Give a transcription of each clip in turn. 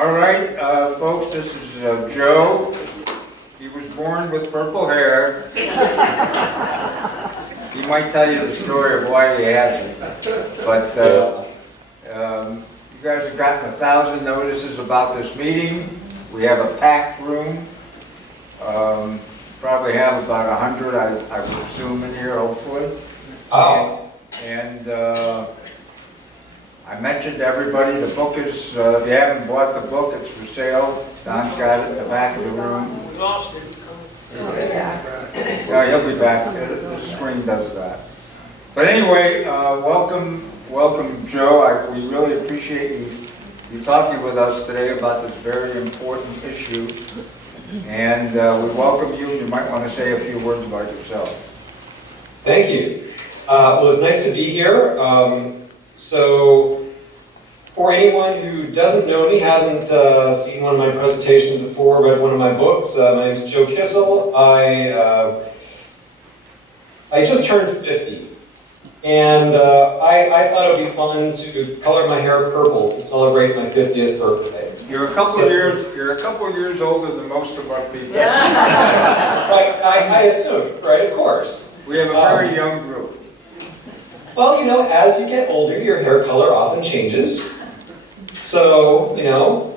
All right, folks, this is Joe. He was born with purple hair. He might tell you the story of why he has it. But you guys have gotten 1,000 notices about this meeting. We have a packed room. Probably have about 100, I would assume, in here, hopefully. And I mentioned to everybody, the book is, if you haven't bought the book, it's for sale. Don's got it in the back of the room. We lost it. Yeah, he'll be back. The screen does that. But anyway, welcome, Joe. We really appreciate you talking with us today about this very important issue. And we welcome you. You might want to say a few words about yourself. Thank you. Well, it's nice to be here. So, for anyone who doesn't know me, hasn't seen one of my presentations before, read one of my books, my name is Joe Kissell. I just turned 50, and I thought it would be fun to color my hair purple to celebrate my 50th birthday. You're a couple of years older than most of our people. Right, I assume, right? Of course. We have a very young group. Well, you know, as you get older, your hair color often changes. So, you know,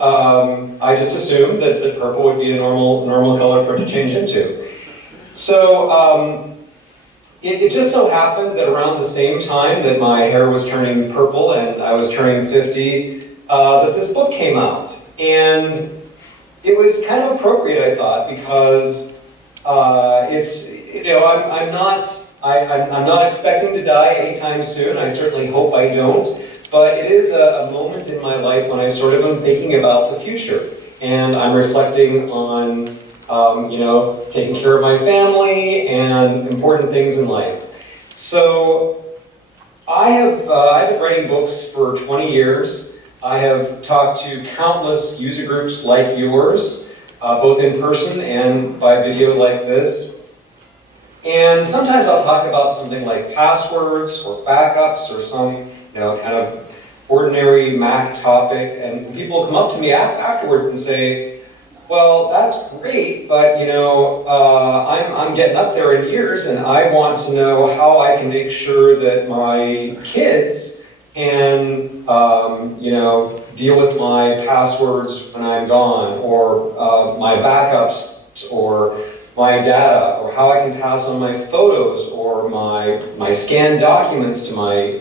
I just assumed that purple would be a normal color for it to change into. So, it just so happened that around the same time that my hair was turning purple and I was turning 50, that this book came out. And it was kind of appropriate, I thought, because it's, you know, I'm not expecting to die anytime soon. I certainly hope I don't. But it is a moment in my life when I sort of am thinking about the future. And I'm reflecting on, you know, taking care of my family and important things in life. So I've been writing books for 20 years. I have talked to countless user groups like yours, both in person and by video like this. And sometimes I'll talk about something like passwords or backups or some, you know, kind of ordinary Mac topic, and people come up to me afterwards and say, well, that's great, but, you know, I'm getting up there in years, and I want to know how I can make sure that my kids can, you know, deal with my passwords when I'm gone, or my backups, or my data, or how I can pass on my photos, or my scanned documents to my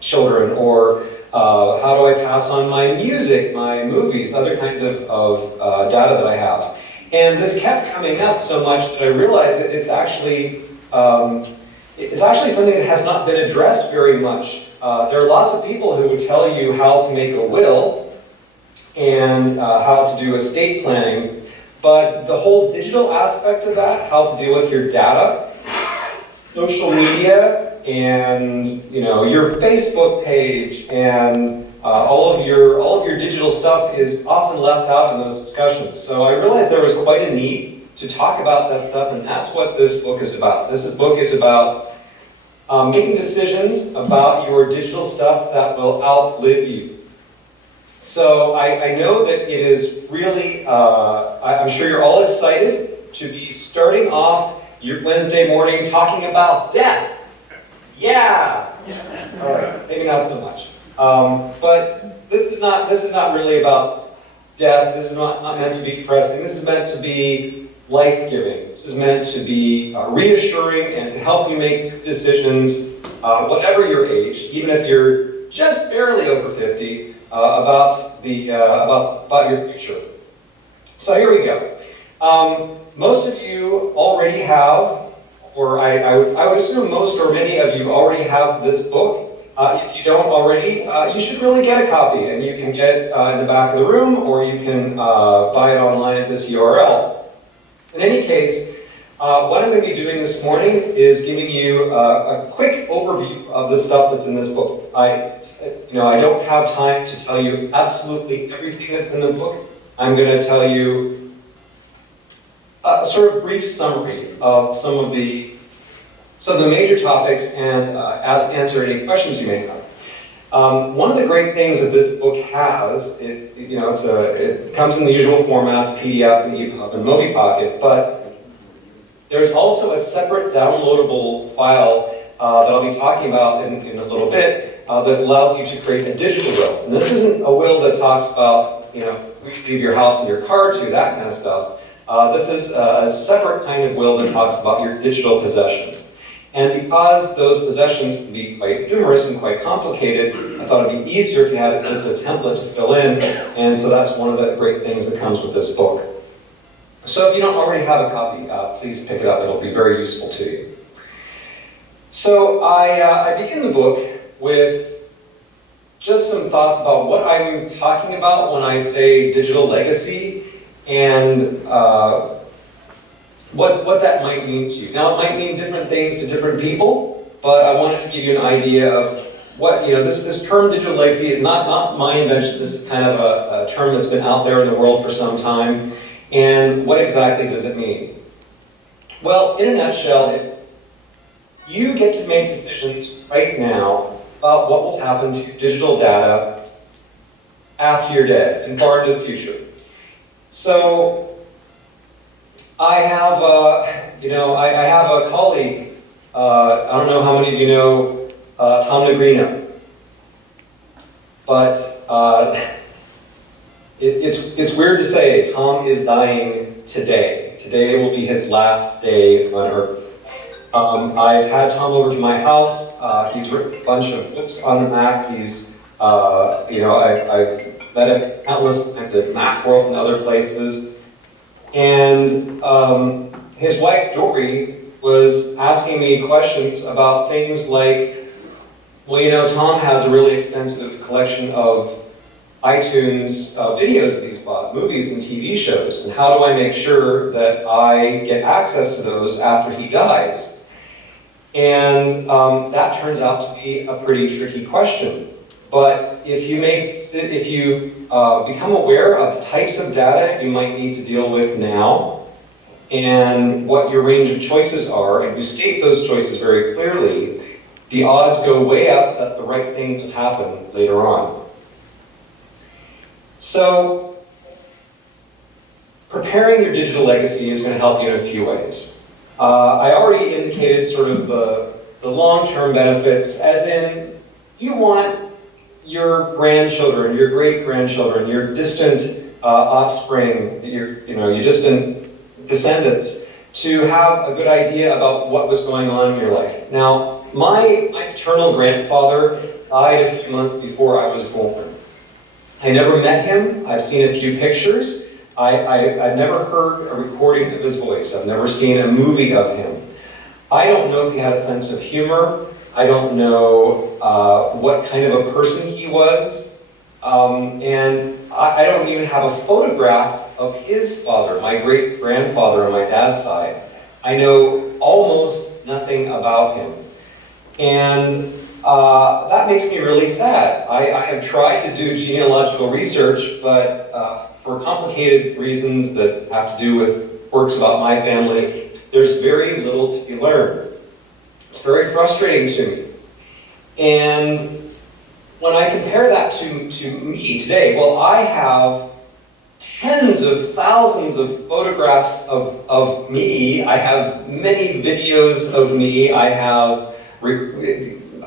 children, or how do I pass on my music, my movies, other kinds of data that I have. And this kept coming up so much that I realized that it's actually something that has not been addressed very much. There are lots of people who would tell you how to make a will and how to do estate planning, but the whole digital aspect of that, how to deal with your data, social media, and, you know, your Facebook page, and all of your digital stuff is often left out in those discussions. So I realized there was quite a need to talk about that stuff, and that's what this book is about. This book is about making decisions about your digital stuff that will outlive you. So I know that it is really, I'm sure you're all excited to be starting off your Wednesday morning talking about death. Yeah! All right, maybe not so much. But this is not really about death. This is not meant to be depressing. This is meant to be life-giving. This is meant to be reassuring and to help you make decisions, whatever your age, even if you're just barely over 50, about your future. So here we go. Most of you already have, or I would assume most or many of you already have this book. If you don't already, you should really get a copy, and you can get it in the back of the room, or you can buy it online at this URL. In any case, what I'm going to be doing this morning is giving you a quick overview of the stuff that's in this book. I don't have time to tell you absolutely everything that's in the book. I'm going to tell you a sort of brief summary of some of the major topics and answer any questions you may have. One of the great things that this book has, it comes in the usual formats, PDF, and EPUB, and MobiPocket, but there's also a separate downloadable file that I'll be talking about in a little bit that allows you to create a digital will. And this isn't a will that talks about, who you leave your house and your car to, that kind of stuff. This is a separate kind of will that talks about your digital possessions. And because those possessions can be quite numerous and quite complicated, I thought it'd be easier if you had just a template to fill in, and so that's one of the great things that comes with this book. So if you don't already have a copy, please pick it up. It'll be very useful to you. So I begin the book with just some thoughts about what I'm talking about when I say digital legacy, and what that might mean to you. Now, it might mean different things to different people, but I wanted to give you an idea of what, this term digital legacy is not my invention. This is kind of a term that's been out there in the world for some time. And what exactly does it mean? Well, in a nutshell, you get to make decisions right now about what will happen to digital data after you're dead and far into the future. So I have, I have a colleague. I don't know how many of you know Tom Negrino, but it's weird to say Tom is dying today. Today will be his last day on Earth. I've had Tom over to my house. He's written a bunch of books on the Mac. He's, I've met him countless times at Macworld and other places. And his wife, Dory, was asking me questions about things like, well, Tom has a really extensive collection of iTunes videos that he's bought, movies and TV shows, and how do I make sure that I get access to those after he dies? And that turns out to be a pretty tricky question. But if you become aware of the types of data you might need to deal with now, and what your range of choices are, and you state those choices very clearly, the odds go way up that the right thing will happen later on. So, preparing your digital legacy is going to help you in a few ways. I already indicated sort of the long-term benefits, as in you want your grandchildren, your great-grandchildren, your distant offspring, your distant descendants, to have a good idea about what was going on in your life. Now, my maternal grandfather died a few months before I was born. I never met him. I've seen a few pictures. I've never heard a recording of his voice. I've never seen a movie of him. I don't know if he had a sense of humor. I don't know what kind of a person he was. And I don't even have a photograph of his father, my great-grandfather on my dad's side. I know almost nothing about him. And that makes me really sad. I have tried to do genealogical research, but for complicated reasons that have to do with works about my family, there's very little to be learned. It's very frustrating to me. And when I compare that to me today, well, I have tens of thousands of photographs of me. I have many videos of me. I have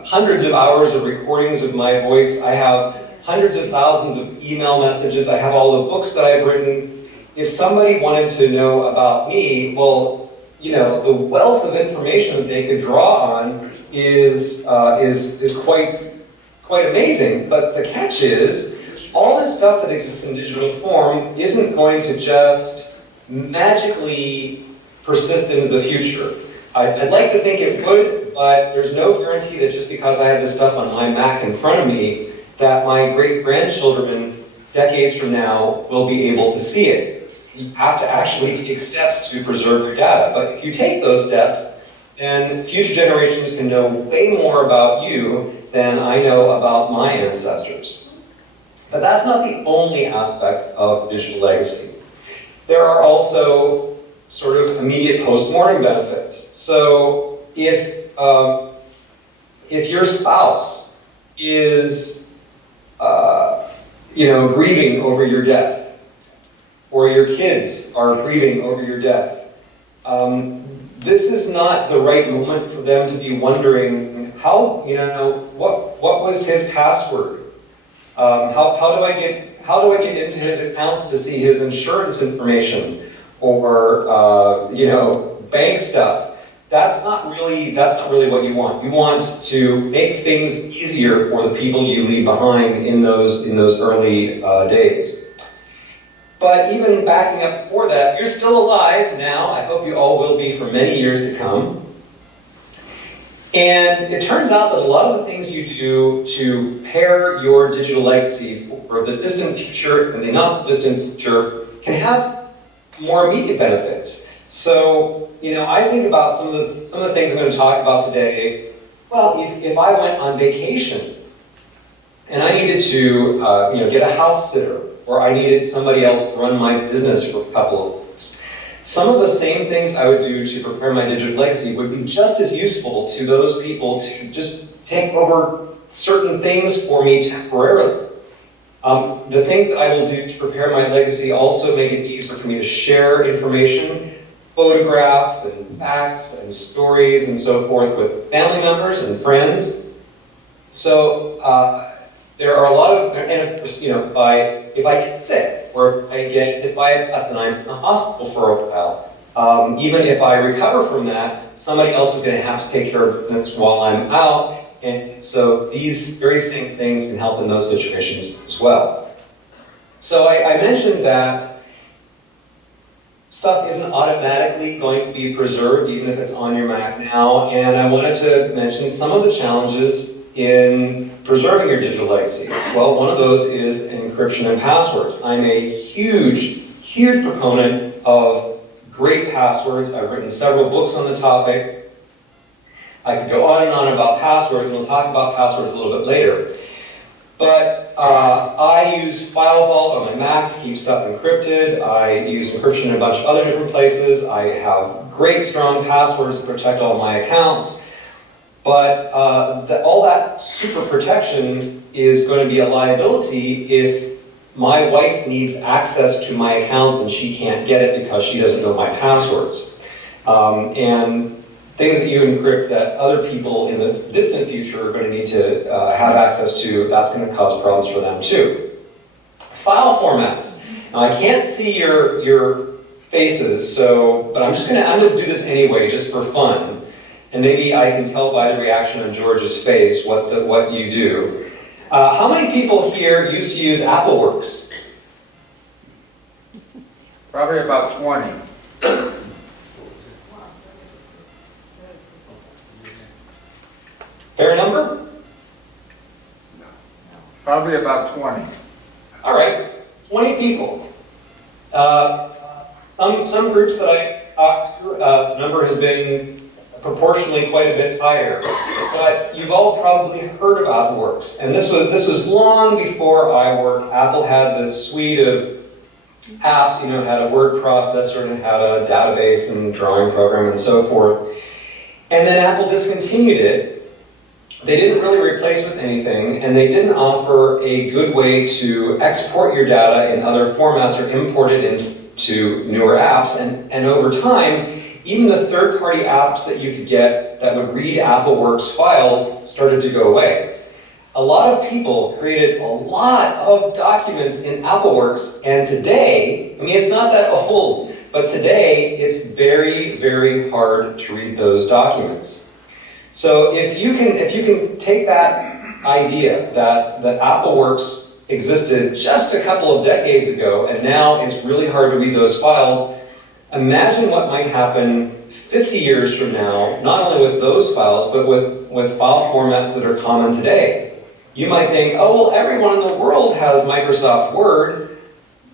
hundreds of hours of recordings of my voice. I have hundreds of thousands of email messages. I have all the books that I've written. If somebody wanted to know about me, well, the wealth of information that they could draw on is quite amazing. But the catch is, all this stuff that exists in digital form isn't going to just magically persist into the future. I'd like to think it would, but there's no guarantee that just because I have this stuff on my Mac in front of me, that my great-grandchildren, decades from now, will be able to see it. You have to actually take steps to preserve your data. But if you take those steps, then future generations can know way more about you than I know about my ancestors. But that's not the only aspect of digital legacy. There are also sort of immediate post-mortem benefits. So if your spouse is, grieving over your death, or your kids are grieving over your death, this is not the right moment for them to be wondering what was his password? How do I get into his accounts to see his insurance information or bank stuff? That's not really what you want. You want to make things easier for the people you leave behind in those early days. But even backing up before that, you're still alive now. I hope you all will be for many years to come. And it turns out that a lot of the things you do to pair your digital legacy for the distant future and the not so distant future can have more immediate benefits. So, I think about some of the things I'm going to talk about today. Well, if I went on vacation and I needed to, get a house sitter, or I needed somebody else to run my business for a couple of weeks, some of the same things I would do to prepare my digital legacy would be just as useful to those people to just take over certain things for me temporarily. The things that I will do to prepare my legacy also make it easier for me to share information, photographs and facts and stories and so forth with family members and friends. So there are a lot of, and of course, if I get sick, or if I have us and I'm in the hospital for a while, even if I recover from that, somebody else is going to have to take care of this while I'm out. And so these very same things can help in those situations as well. So I mentioned that stuff isn't automatically going to be preserved, even if it's on your Mac now. And I wanted to mention some of the challenges in preserving your digital legacy. Well, one of those is encryption and passwords. I'm a huge proponent of great passwords. I've written several books on the topic. I could go on and on about passwords, and we'll talk about passwords a little bit later. But I use File Vault on my Mac to keep stuff encrypted. I use encryption in a bunch of other different places. I have great, strong passwords to protect all my accounts. But all that super protection is going to be a liability if my wife needs access to my accounts and she can't get it because she doesn't know my passwords. And things that you encrypt that other people in the distant future are going to need to have access to, that's going to cause problems for them too. File formats. Now I can't see your faces, but I'm going to do this anyway, just for fun. And maybe I can tell by the reaction on George's face what you do. How many people here used to use AppleWorks? Probably about 20. Fair number? Probably about 20. All right, 20 people. Some groups that I talked to, the number has been proportionally quite a bit higher. But you've all probably heard of AppleWorks. And this was long before iWork. Apple had this suite of apps, it had a word processor and it had a database and drawing program and so forth. And then Apple discontinued it. They didn't really replace with anything, and they didn't offer a good way to export your data in other formats or import it into newer apps. And over time, even the third-party apps that you could get that would read AppleWorks files started to go away. A lot of people created a lot of documents in AppleWorks, and today, it's not that old, but today it's very, very hard to read those documents. So if you can take that idea that AppleWorks existed just a couple of decades ago, and now it's really hard to read those files, imagine what might happen 50 years from now, not only with those files, but with file formats that are common today. You might think, oh, well, everyone in the world has Microsoft Word.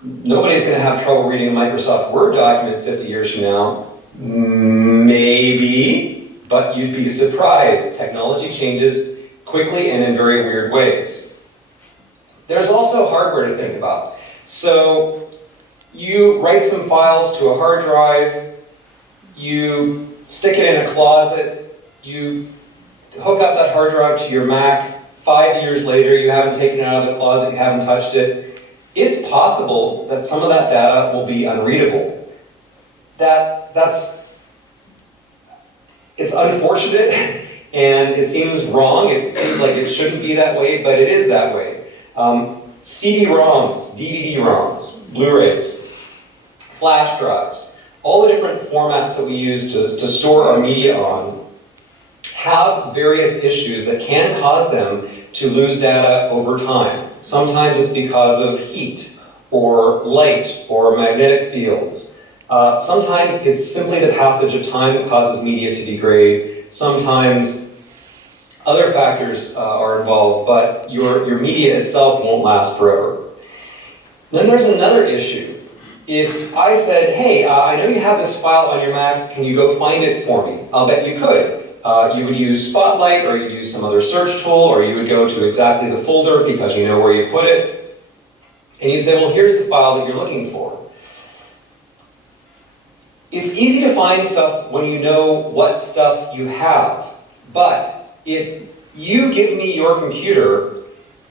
Nobody's going to have trouble reading a Microsoft Word document 50 years from now. Maybe, but you'd be surprised. Technology changes quickly and in very weird ways. There's also hardware to think about. So you write some files to a hard drive, you stick it in a closet, you hook up that hard drive to your Mac. 5 years later, you haven't taken it out of the closet, you haven't touched it, it's possible that some of that data will be unreadable. It's unfortunate, and it seems wrong. It seems like it shouldn't be that way, but it is that way. CD-ROMs, DVD-ROMs, Blu-rays, flash drives, all the different formats that we use to store our media on have various issues that can cause them to lose data over time. Sometimes it's because of heat, or light, or magnetic fields. Sometimes it's simply the passage of time that causes media to degrade. Sometimes other factors are involved, but your media itself won't last forever. Then there's another issue. If I said, hey, I know you have this file on your Mac, can you go find it for me? I'll bet you could. You would use Spotlight, or you'd use some other search tool, or you would go to exactly the folder because you know where you put it. And you'd say, well, here's the file that you're looking for. It's easy to find stuff when you know what stuff you have. But if you give me your computer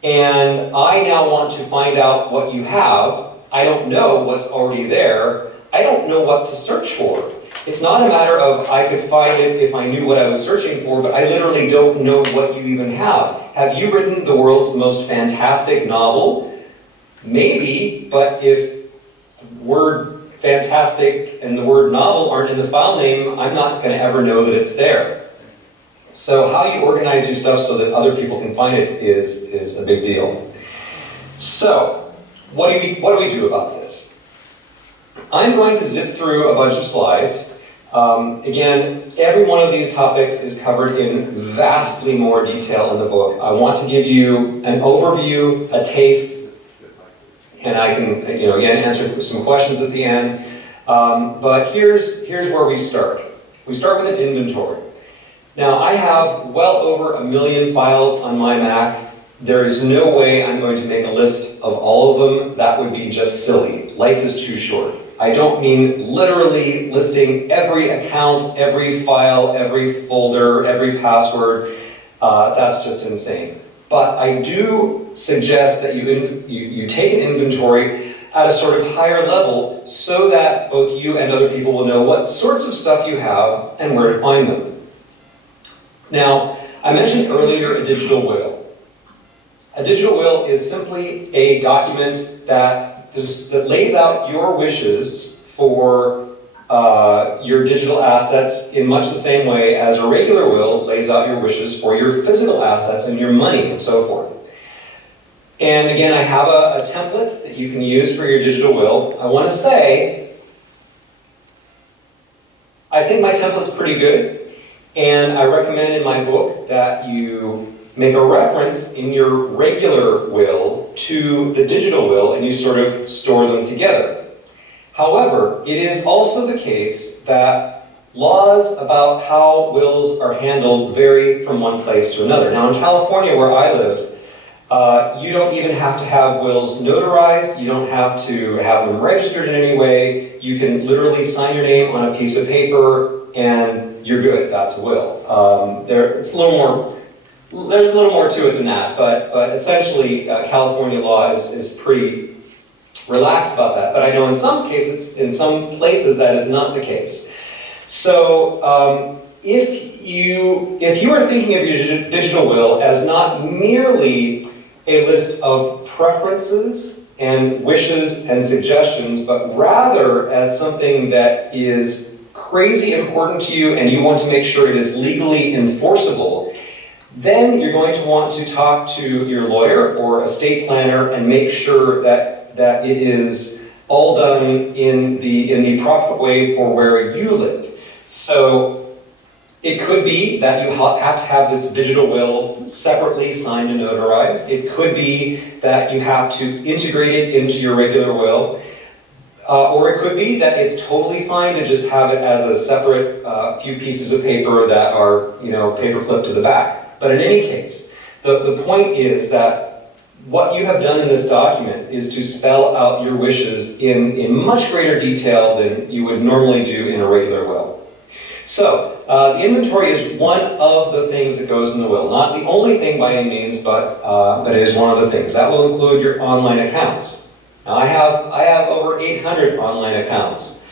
and I now want to find out what you have, I don't know what's already there. I don't know what to search for. It's not a matter of I could find it if I knew what I was searching for, but I literally don't know what you even have. Have you written the world's most fantastic novel? Maybe, but if the word fantastic and the word novel aren't in the file name, I'm not going to ever know that it's there. So how you organize your stuff so that other people can find it is a big deal. So, what do we do about this? I'm going to zip through a bunch of slides. Again, every one of these topics is covered in vastly more detail in the book. I want to give you an overview, a taste, and I can, again, answer some questions at the end. But here's where we start. We start with an inventory. Now, I have well over 1 million files on my Mac. There is no way I'm going to make a list of all of them. That would be just silly. Life is too short. I don't mean literally listing every account, every file, every folder, every password. That's just insane. But I do suggest that you take an inventory at a sort of higher level so that both you and other people will know what sorts of stuff you have and where to find them. Now, I mentioned earlier a digital will. A digital will is simply a document that lays out your wishes for your digital assets in much the same way as a regular will lays out your wishes for your physical assets and your money and so forth. And again, I have a template that you can use for your digital will. I want to say, I think my template's pretty good, and I recommend in my book that you make a reference in your regular will to the digital will, and you sort of store them together. However, it is also the case that laws about how wills are handled vary from one place to another. Now, in California, where I live, you don't even have to have wills notarized. You don't have to have them registered in any way. You can literally sign your name on a piece of paper, and you're good. That's a will. There's a little more to it than that, but essentially, California law is pretty relaxed about that. But I know in some cases, in some places, that is not the case. So, if you are thinking of your digital will as not merely a list of preferences and wishes and suggestions, but rather as something that is crazy important to you and you want to make sure it is legally enforceable, then you're going to want to talk to your lawyer or estate planner and make sure that it is all done in the proper way for where you live. So it could be that you have to have this digital will separately signed and notarized. It could be that you have to integrate it into your regular will. Or it could be that it's totally fine to just have it as a separate few pieces of paper that are, paper clipped to the back. But in any case, the point is that what you have done in this document is to spell out your wishes in much greater detail than you would normally do in a regular will. So, the inventory is one of the things that goes in the will. Not the only thing by any means, but it is one of the things. That will include your online accounts. Now, I have over 800 online accounts.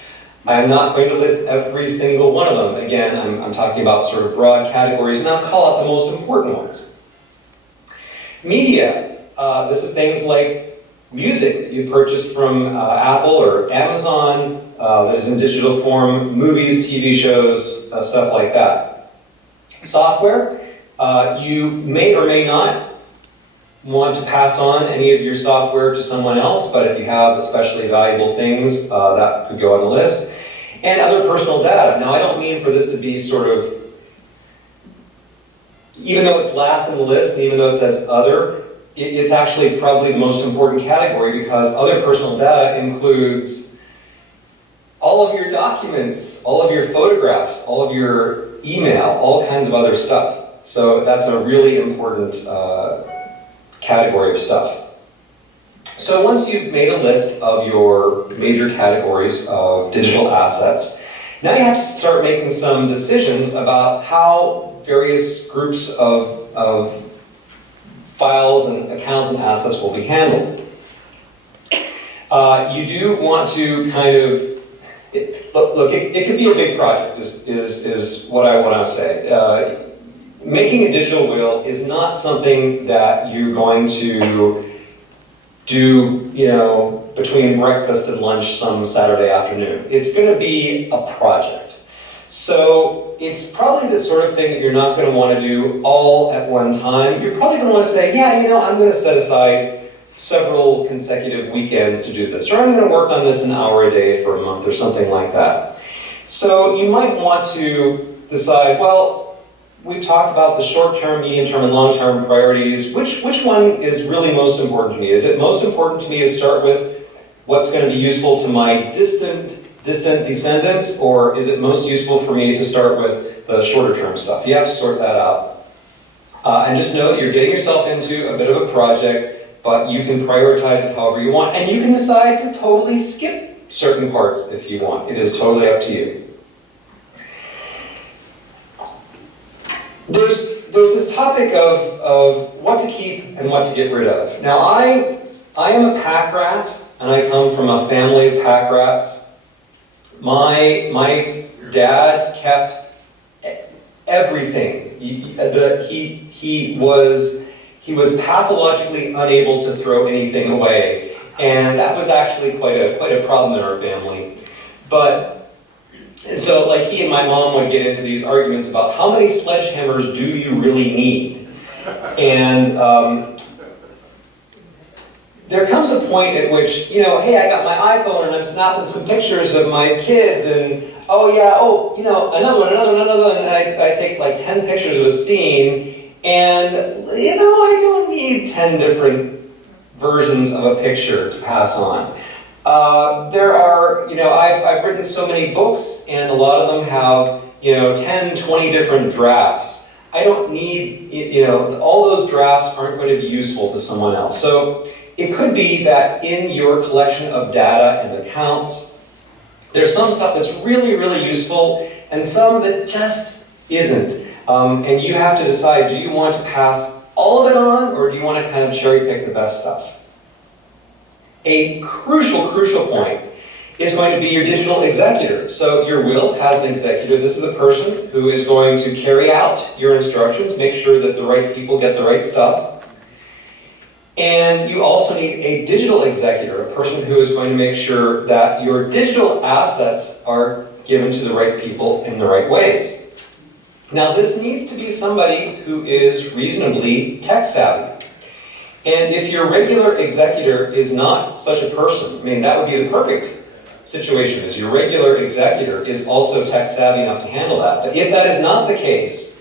I'm not going to list every single one of them. Again, I'm talking about sort of broad categories, and I'll call out the most important ones. Media. This is things like music that you purchased from Apple or Amazon that is in digital form, movies, TV shows, stuff like that. Software. You may or may not want to pass on any of your software to someone else, but if you have especially valuable things, that could go on the list. And other personal data. Now, I don't mean for this to be sort of, even though it's last in the list, and even though it says other, it's actually probably the most important category, because other personal data includes all of your documents, all of your photographs, all of your email, all kinds of other stuff. So that's a really important category of stuff. So once you've made a list of your major categories of digital assets, now you have to start making some decisions about how various groups of files and accounts and assets will be handled. You do want to kind of, look, it could be a big project, is what I want to say. Making a digital will is not something that you're going to do, between breakfast and lunch some Saturday afternoon. It's going to be a project. So it's probably the sort of thing that you're not going to want to do all at one time. You're probably going to want to say, I'm going to set aside several consecutive weekends to do this, or I'm going to work on this an hour a day for a month or something like that. So you might want to decide, well, we've talked about the short-term, medium-term, and long-term priorities. Which one is really most important to me? Is it most important to me to start with what's going to be useful to my distant descendants, or is it most useful for me to start with the shorter-term stuff? You have to sort that out. And just know that you're getting yourself into a bit of a project, but you can prioritize it however you want. And you can decide to totally skip certain parts if you want. It is totally up to you. There's this topic of what to keep and what to get rid of. Now, I am a pack rat, and I come from a family of pack rats. My dad kept everything. He was pathologically unable to throw anything away, and that was actually quite a problem in our family. And so, he and my mom would get into these arguments about how many sledgehammers do you really need? And there comes a point at which, hey, I got my iPhone and I'm snapping some pictures of my kids, and another one, and I take 10 pictures of a scene, and, I don't need 10 different versions of a picture to pass on. There are, I've written so many books, and a lot of them have, 10, 20 different drafts. I don't need, all those drafts aren't going to be useful to someone else. So it could be that in your collection of data and accounts, there's some stuff that's really, really useful, and some that just isn't. And you have to decide, do you want to pass all of it on, or do you want to kind of cherry pick the best stuff? A crucial point is going to be your digital executor. So your will has an executor. This is a person who is going to carry out your instructions, make sure that the right people get the right stuff. And you also need a digital executor, a person who is going to make sure that your digital assets are given to the right people in the right ways. Now, this needs to be somebody who is reasonably tech savvy. And if your regular executor is not such a person, that would be the perfect situation, is your regular executor is also tech savvy enough to handle that. But if that is not the case,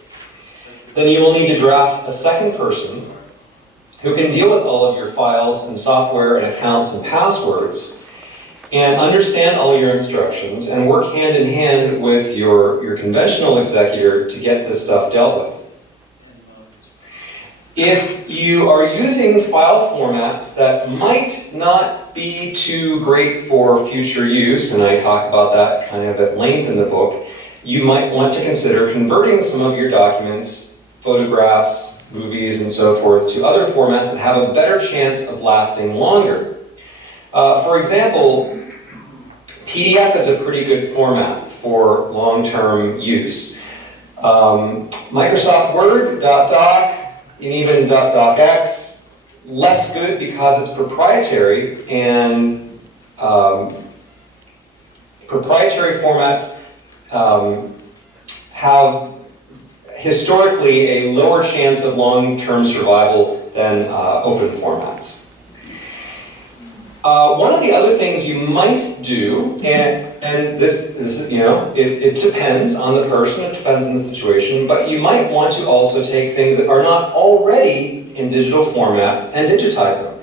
then you will need to draft a second person who can deal with all of your files and software and accounts and passwords and understand all your instructions and work hand in hand with your conventional executor to get this stuff dealt with. If you are using file formats that might not be too great for future use, and I talk about that kind of at length in the book, you might want to consider converting some of your documents, photographs, movies, and so forth, to other formats that have a better chance of lasting longer. For example, PDF is a pretty good format for long-term use. Microsoft Word, .doc, and even .docx, less good because it's proprietary, and proprietary formats have historically a lower chance of long-term survival than open formats. One of the other things you might do, and this you know, it depends on the person, it depends on the situation, but you might want to also take things that are not already in digital format and digitize them.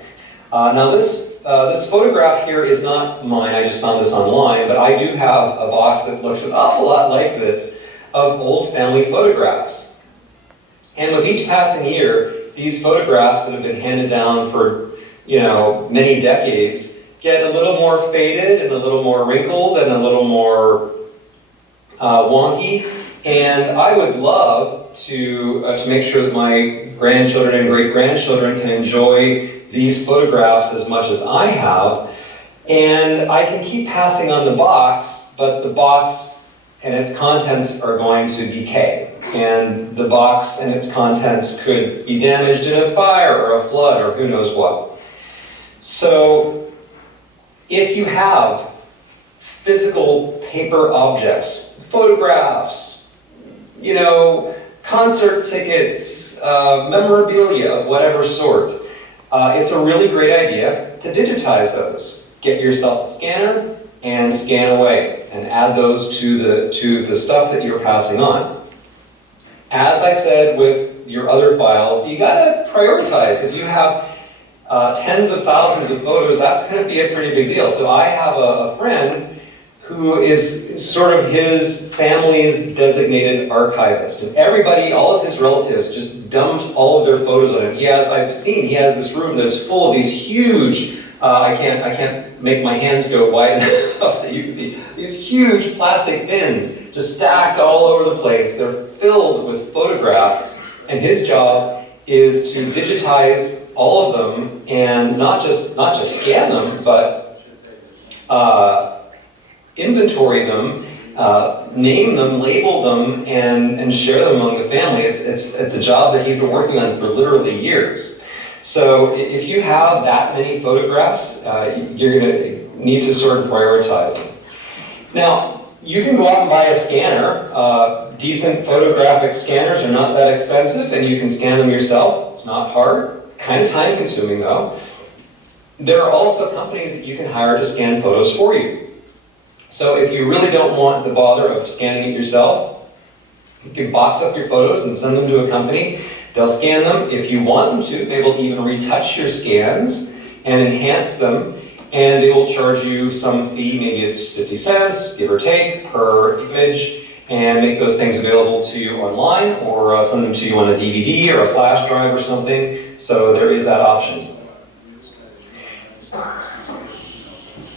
Now this photograph here is not mine, I just found this online, but I do have a box that looks an awful lot like this of old family photographs. And with each passing year, these photographs that have been handed down for, you know, many decades get a little more faded and a little more wrinkled and a little more wonky. And I would love to make sure that my grandchildren and great-grandchildren can enjoy these photographs as much as I have. And I can keep passing on the box, but the box and its contents are going to decay. And the box and its contents could be damaged in a fire or a flood or who knows what. So if you have physical paper objects, photographs, you know, concert tickets, memorabilia of whatever sort, it's a really great idea to digitize those. Get yourself a scanner and scan away and add those to the stuff that you're passing on. As I said with your other files, you gotta prioritize. If you have tens of thousands of photos, that's going to be a pretty big deal. So I have a friend who is sort of his family's designated archivist. And everybody, all of his relatives, just dumped all of their photos on him. He has this room that's full of these huge, I can't make my hands go wide enough that you can see, these huge plastic bins just stacked all over the place. They're filled with photographs, and his job is to digitize all of them, and not just scan them, but inventory them, name them, label them, and share them among the family. It's a job that he's been working on for literally years. So if you have that many photographs, you're going to need to sort of prioritize them. Now, you can go out and buy a scanner. Decent photographic scanners are not that expensive, and you can scan them yourself. It's not hard. Kind of time consuming though. There are also companies that you can hire to scan photos for you. So if you really don't want the bother of scanning it yourself, you can box up your photos and send them to a company. They'll scan them. If you want them to, they will even retouch your scans and enhance them, and they will charge you some fee, maybe it's 50 cents, give or take, per image, and make those things available to you online, or send them to you on a DVD or a flash drive or something. So there is that option.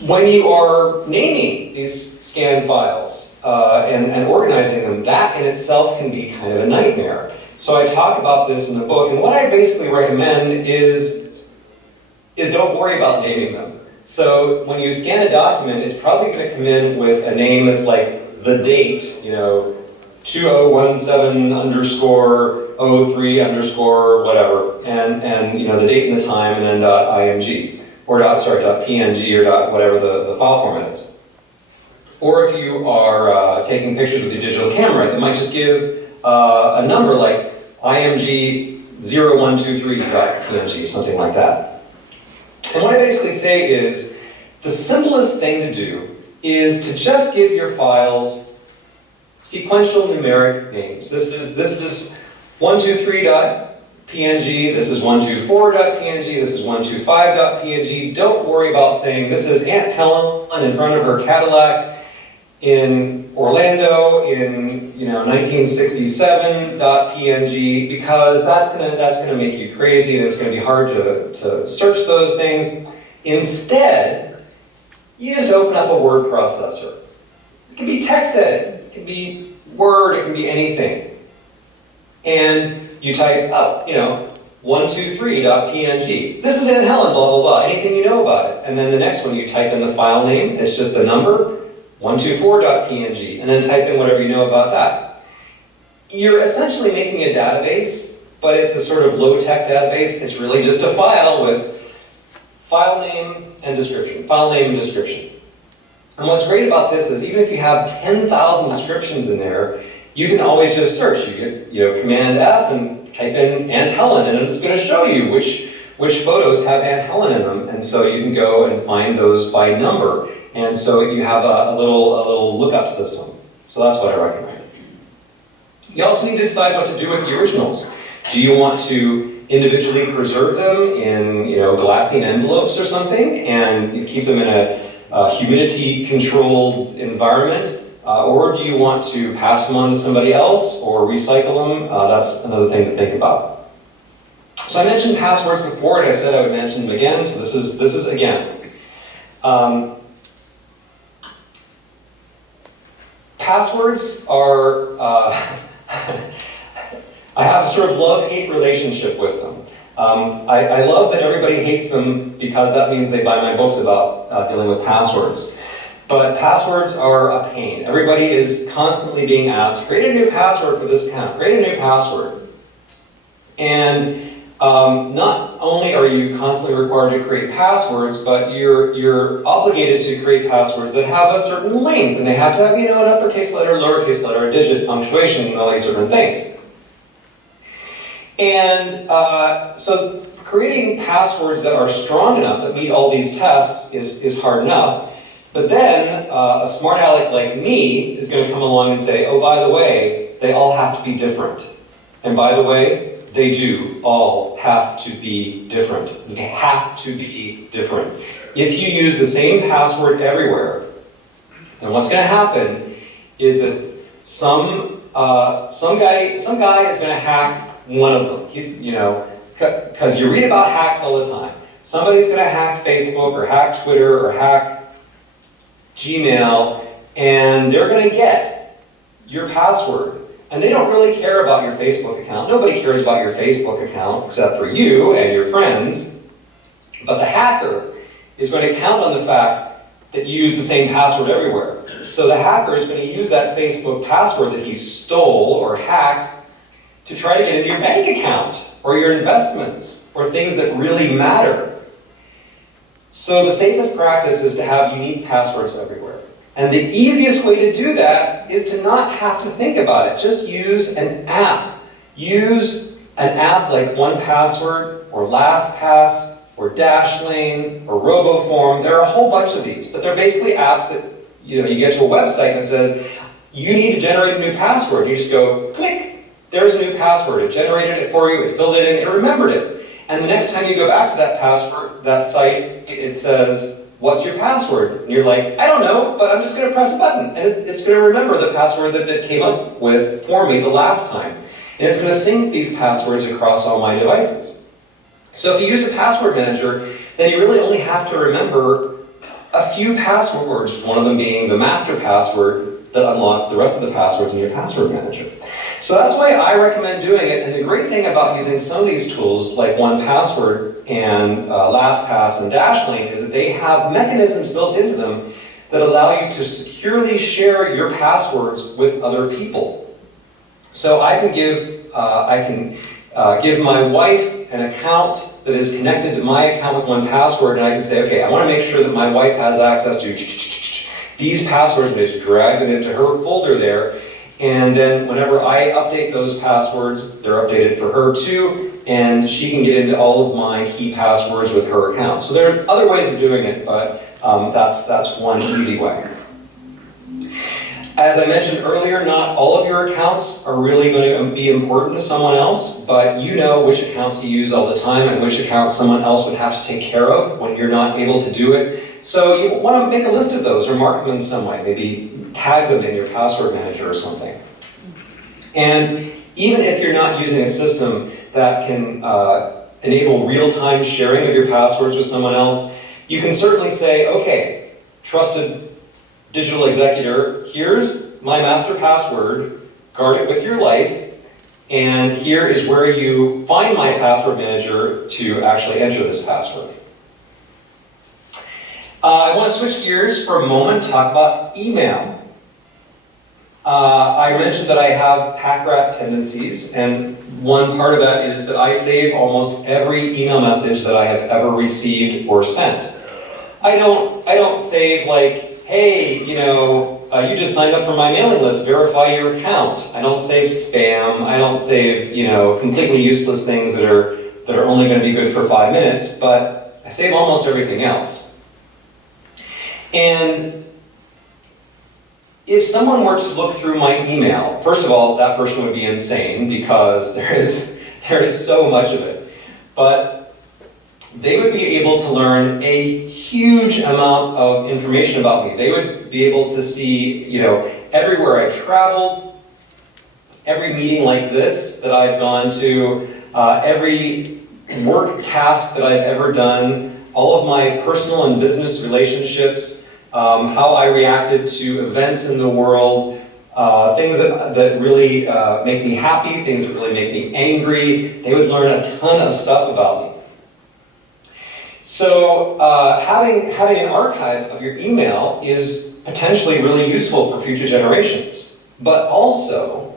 When you are naming these scan files and organizing them, that in itself can be kind of a nightmare. So I talk about this in the book, and what I basically recommend is don't worry about naming them. So when you scan a document, it's probably going to come in with a name that's like the date, you know, 2017_03_ whatever, and you know, the date and the time, and then .img, or .png, or whatever the file format is. Or if you are taking pictures with your digital camera, it might just give a number like img0123.png, something like that. And what I basically say is, the simplest thing to do is to just give your files sequential numeric names. This is 123.png, this is 124.png, this is 125.png. Don't worry about saying this is Aunt Helen in front of her Cadillac in Orlando in 1967.png, because that's gonna make you crazy, and it's gonna be hard to search those things. Instead, you just open up a word processor. It can be text edit, it can be Word, it can be anything. And you type up, 123.png. This is Aunt Helen, blah, blah, blah. Anything you know about it. And then the next one, you type in the file name. It's just the number, 124.png. And then type in whatever you know about that. You're essentially making a database, but it's a sort of low-tech database. It's really just a file with file name and description. File name and description. And what's great about this is even if you have 10,000 descriptions in there, you can always just search. You get, Command F and type in Aunt Helen, and it's going to show you which photos have Aunt Helen in them. And so you can go and find those by number. And so you have a little lookup system. So that's what I recommend. You also need to decide what to do with the originals. Do you want to individually preserve them in, glassine envelopes or something, and you keep them in a humidity-controlled environment? Or do you want to pass them on to somebody else or recycle them? That's another thing to think about. So I mentioned passwords before, and I said I would mention them again. So this is again. Passwords are. I have a sort of love-hate relationship with them. I love that everybody hates them because that means they buy my books about dealing with passwords. But passwords are a pain. Everybody is constantly being asked, create a new password for this account, create a new password. And not only are you constantly required to create passwords, but you're obligated to create passwords that have a certain length, and they have to have, an uppercase letter, lowercase letter, a digit, punctuation, and all these different things. And so creating passwords that are strong enough that meet all these tests is hard enough. But then a smart aleck like me is going to come along and say, oh, by the way, they all have to be different. And by the way, they do all have to be different. They have to be different. If you use the same password everywhere, then what's going to happen is that some guy is going to hack one of them. He's, because you read about hacks all the time. Somebody's going to hack Facebook or hack Twitter or hack Gmail, and they're going to get your password. And they don't really care about your Facebook account. Nobody cares about your Facebook account except for you and your friends. But the hacker is going to count on the fact that you use the same password everywhere. So the hacker is going to use that Facebook password that he stole or hacked to try to get into your bank account or your investments or things that really matter. So the safest practice is to have unique passwords everywhere. And the easiest way to do that is to not have to think about it. Just use an app. Use an app like 1Password or LastPass or Dashlane or RoboForm. There are a whole bunch of these, but they're basically apps that you get to a website that says, you need to generate a new password. You just go, click, there's a new password. It generated it for you, it filled it in, it remembered it. And the next time you go back to that password, that site, it says, what's your password? And you're like, I don't know, but I'm just going to press a button. And it's going to remember the password that it came up with for me the last time. And it's going to sync these passwords across all my devices. So if you use a password manager, then you really only have to remember a few passwords, one of them being the master password that unlocks the rest of the passwords in your password manager. So that's why I recommend doing it. And the great thing about using some of these tools, like 1Password and LastPass and Dashlane, is that they have mechanisms built into them that allow you to securely share your passwords with other people. So I can give my wife an account that is connected to my account with 1Password, and I can say, okay, I want to make sure that my wife has access to these passwords, and just drag them into her folder there. And then whenever I update those passwords, they're updated for her too, and she can get into all of my key passwords with her account. So there are other ways of doing it, but that's one easy way. As I mentioned earlier, not all of your accounts are really going to be important to someone else, but you know which accounts you use all the time and which accounts someone else would have to take care of when you're not able to do it. So you want to make a list of those or mark them in some way, maybe tag them in your password manager or something. And even if you're not using a system that can enable real-time sharing of your passwords with someone else, you can certainly say, okay, trusted digital executor, here's my master password guard it with your life, and here is where you find my password manager to actually enter this password. I want to switch gears for a moment and talk about email. I mentioned that I have pack rat tendencies, and one part of that is that I save almost every email message that I have ever received or sent. I don't save like, hey, you just signed up for my mailing list, verify your account. I don't save spam. I don't save, completely useless things that are only going to be good for 5 minutes, but I save almost everything else. And if someone were to look through my email, first of all, that person would be insane because there is so much of it. But they would be able to learn a huge amount of information about me. They would be able to see, everywhere I traveled, every meeting like this that I've gone to, every work task that I've ever done, all of my personal and business relationships, how I reacted to events in the world, things that really make me happy, things that really make me angry. They would learn a ton of stuff about me. So having an archive of your email is potentially really useful for future generations. But also,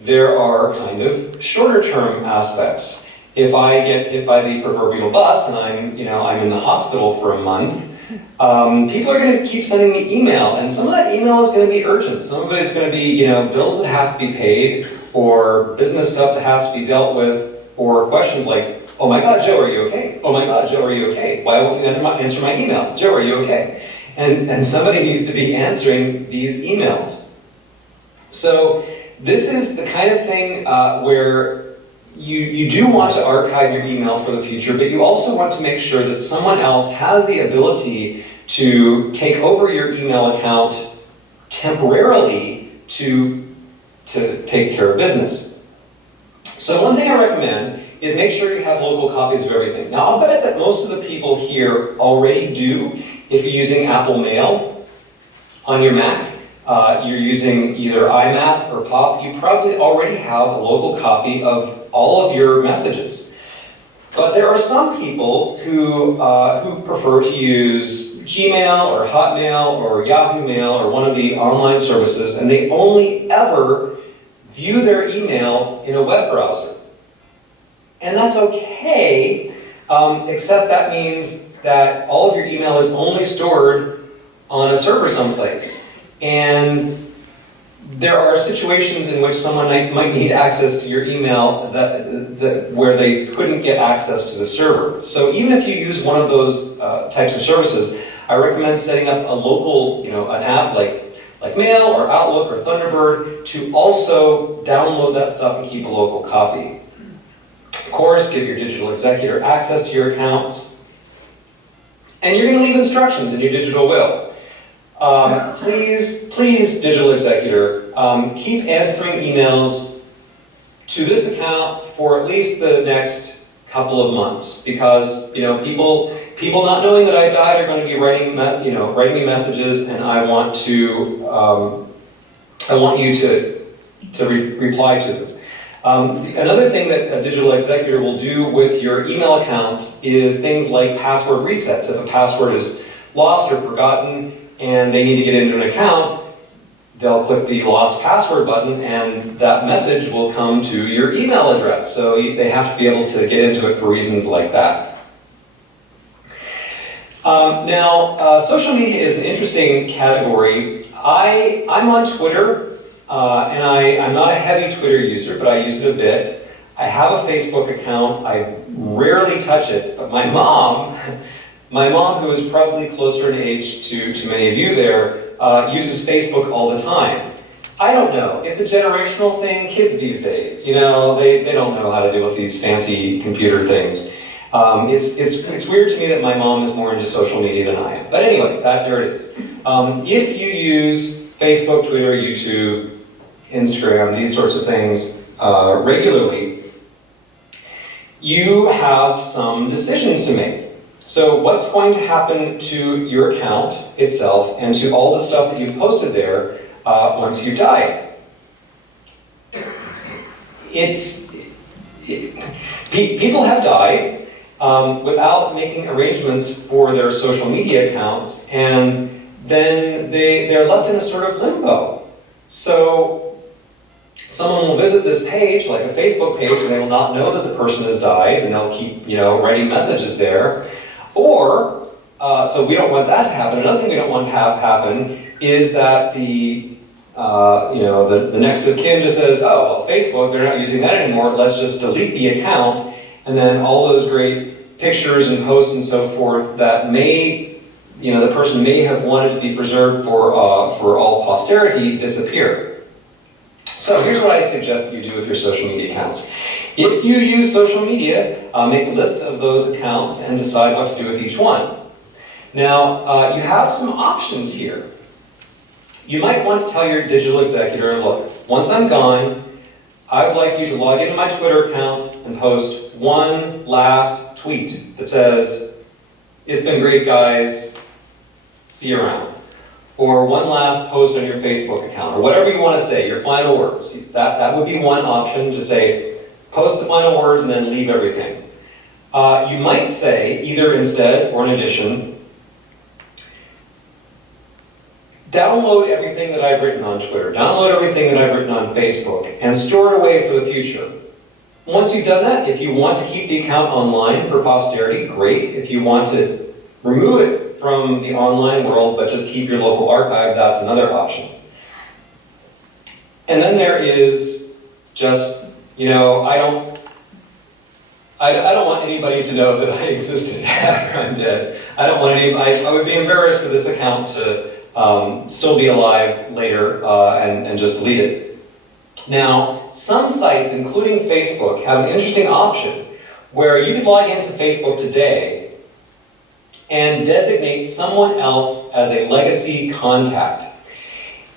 there are kind of shorter term aspects. If I get hit by the proverbial bus and I'm in the hospital for a month, people are going to keep sending me email, and some of that email is going to be urgent. Some of it is going to be, bills that have to be paid, or business stuff that has to be dealt with, or questions like, oh my God, Joe, are you okay? Oh my God, Joe, are you okay? Why won't you answer my email? Joe, are you okay? And somebody needs to be answering these emails. So this is the kind of thing where you do want to archive your email for the future, but you also want to make sure that someone else has the ability to take over your email account temporarily to take care of business. So one thing I recommend is make sure you have local copies of everything. Now, I'll bet that most of the people here already do. If you're using Apple Mail on your Mac, you're using either IMAP or POP, you probably already have a local copy of all of your messages. But there are some people who prefer to use Gmail or Hotmail or Yahoo Mail or one of the online services, and they only ever view their email in a web browser. And that's okay, except that means that all of your email is only stored on a server someplace. And there are situations in which someone might need access to your email where they couldn't get access to the server. So even if you use one of those types of services, I recommend setting up a local, an app like Mail or Outlook or Thunderbird to also download that stuff and keep a local copy. Of course, give your digital executor access to your accounts. And you're going to leave instructions in your digital will. Please, digital executor, keep answering emails to this account for at least the next couple of months, because people not knowing that I died are going to be writing me messages, and I want you to reply to them. Another thing that a digital executor will do with your email accounts is things like password resets. If a password is lost or forgotten and they need to get into an account, they'll click the lost password button and that message will come to your email address. So they have to be able to get into it for reasons like that. Now, social media is an interesting category. I'm on Twitter. And I'm not a heavy Twitter user, but I use it a bit. I have a Facebook account. I rarely touch it, but my mom, who is probably closer in age to many of you there, uses Facebook all the time. I don't know. It's a generational thing. Kids these days, they don't know how to deal with these fancy computer things. It's weird to me that my mom is more into social media than I am. But anyway, there it is. If you use Facebook, Twitter, YouTube, Instagram, these sorts of things regularly, you have some decisions to make. So what's going to happen to your account itself and to all the stuff that you've posted there once you die? people have died without making arrangements for their social media accounts, and then they're left in a sort of limbo. So someone will visit this page, like a Facebook page, and they will not know that the person has died, and they'll keep, writing messages there. Or, so we don't want that to happen. Another thing we don't want to have happen is that the next of kin just says, oh, well, Facebook, they're not using that anymore, let's just delete the account, and then all those great pictures and posts and so forth that the person may have wanted to be preserved for all posterity disappear. So here's what I suggest that you do with your social media accounts. If you use social media, make a list of those accounts and decide what to do with each one. Now, you have some options here. You might want to tell your digital executor, look, once I'm gone, I would like you to log into my Twitter account and post one last tweet that says, it's been great, guys, see you around. Or one last post on your Facebook account, or whatever you want to say, your final words. That would be one option, to say, post the final words and then leave everything. You might say, either instead or in addition, download everything that I've written on Twitter, download everything that I've written on Facebook, and store it away for the future. Once you've done that, if you want to keep the account online for posterity, great. If you want to remove it from the online world, but just keep your local archive, that's another option. And then there is just, I don't want anybody to know that I existed after I'm dead. I would be embarrassed for this account to still be alive later and just delete it. Now, some sites, including Facebook, have an interesting option where you could log into Facebook today and designate someone else as a legacy contact.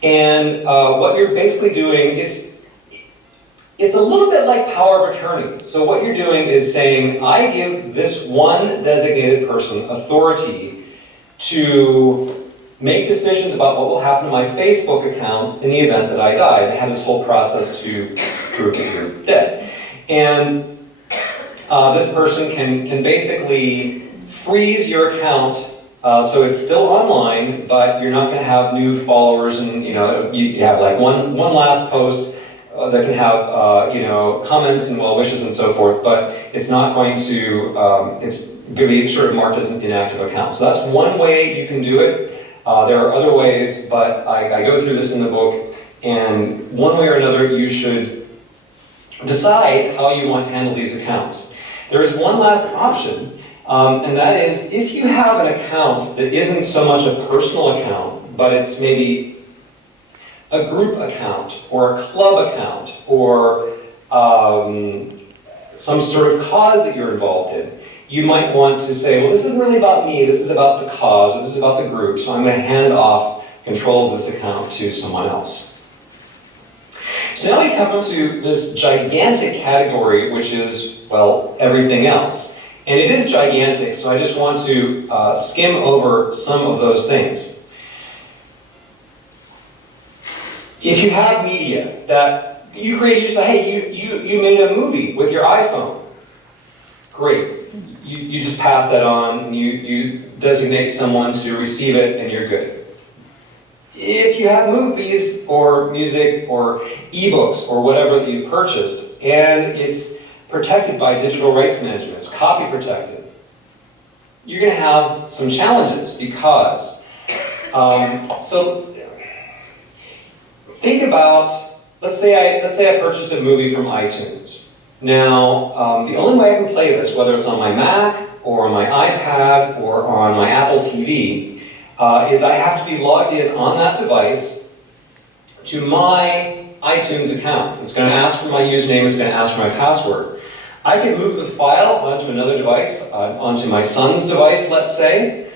And what you're basically doing, it's a little bit like power of attorney. So what you're doing is saying, I give this one designated person authority to make decisions about what will happen to my Facebook account in the event that I die. They have this whole process to prove that you're dead. And this person can basically freeze your account so it's still online, but you're not going to have new followers, and you have like one last post that can have comments and well wishes and so forth, but it's not going to it's going to be sort of marked as an inactive account. So that's one way you can do it. There are other ways, but I go through this in the book, and one way or another you should decide how you want to handle these accounts. There is one last option, and that is if you have an account that isn't so much a personal account, but it's maybe a group account or a club account or some sort of cause that you're involved in, you might want to say, well, this isn't really about me, this is about the cause, or this is about the group, so I'm going to hand off control of this account to someone else. So now we come to this gigantic category, which is, well, everything else. And it is gigantic, so I just want to skim over some of those things. If you have media that you created, you say, hey, you made a movie with your iPhone. Great. You just pass that on, and you designate someone to receive it, and you're good. If you have movies or music or ebooks or whatever that you purchased, and it's protected by digital rights management, it's copy protected, you're going to have some challenges because, so think about, let's say I purchased a movie from iTunes. Now, the only way I can play this, whether it's on my Mac or on my iPad or on my Apple TV, is I have to be logged in on that device to my iTunes account. It's going to ask for my username, it's going to ask for my password. I can move the file onto another device, onto my son's device, let's say,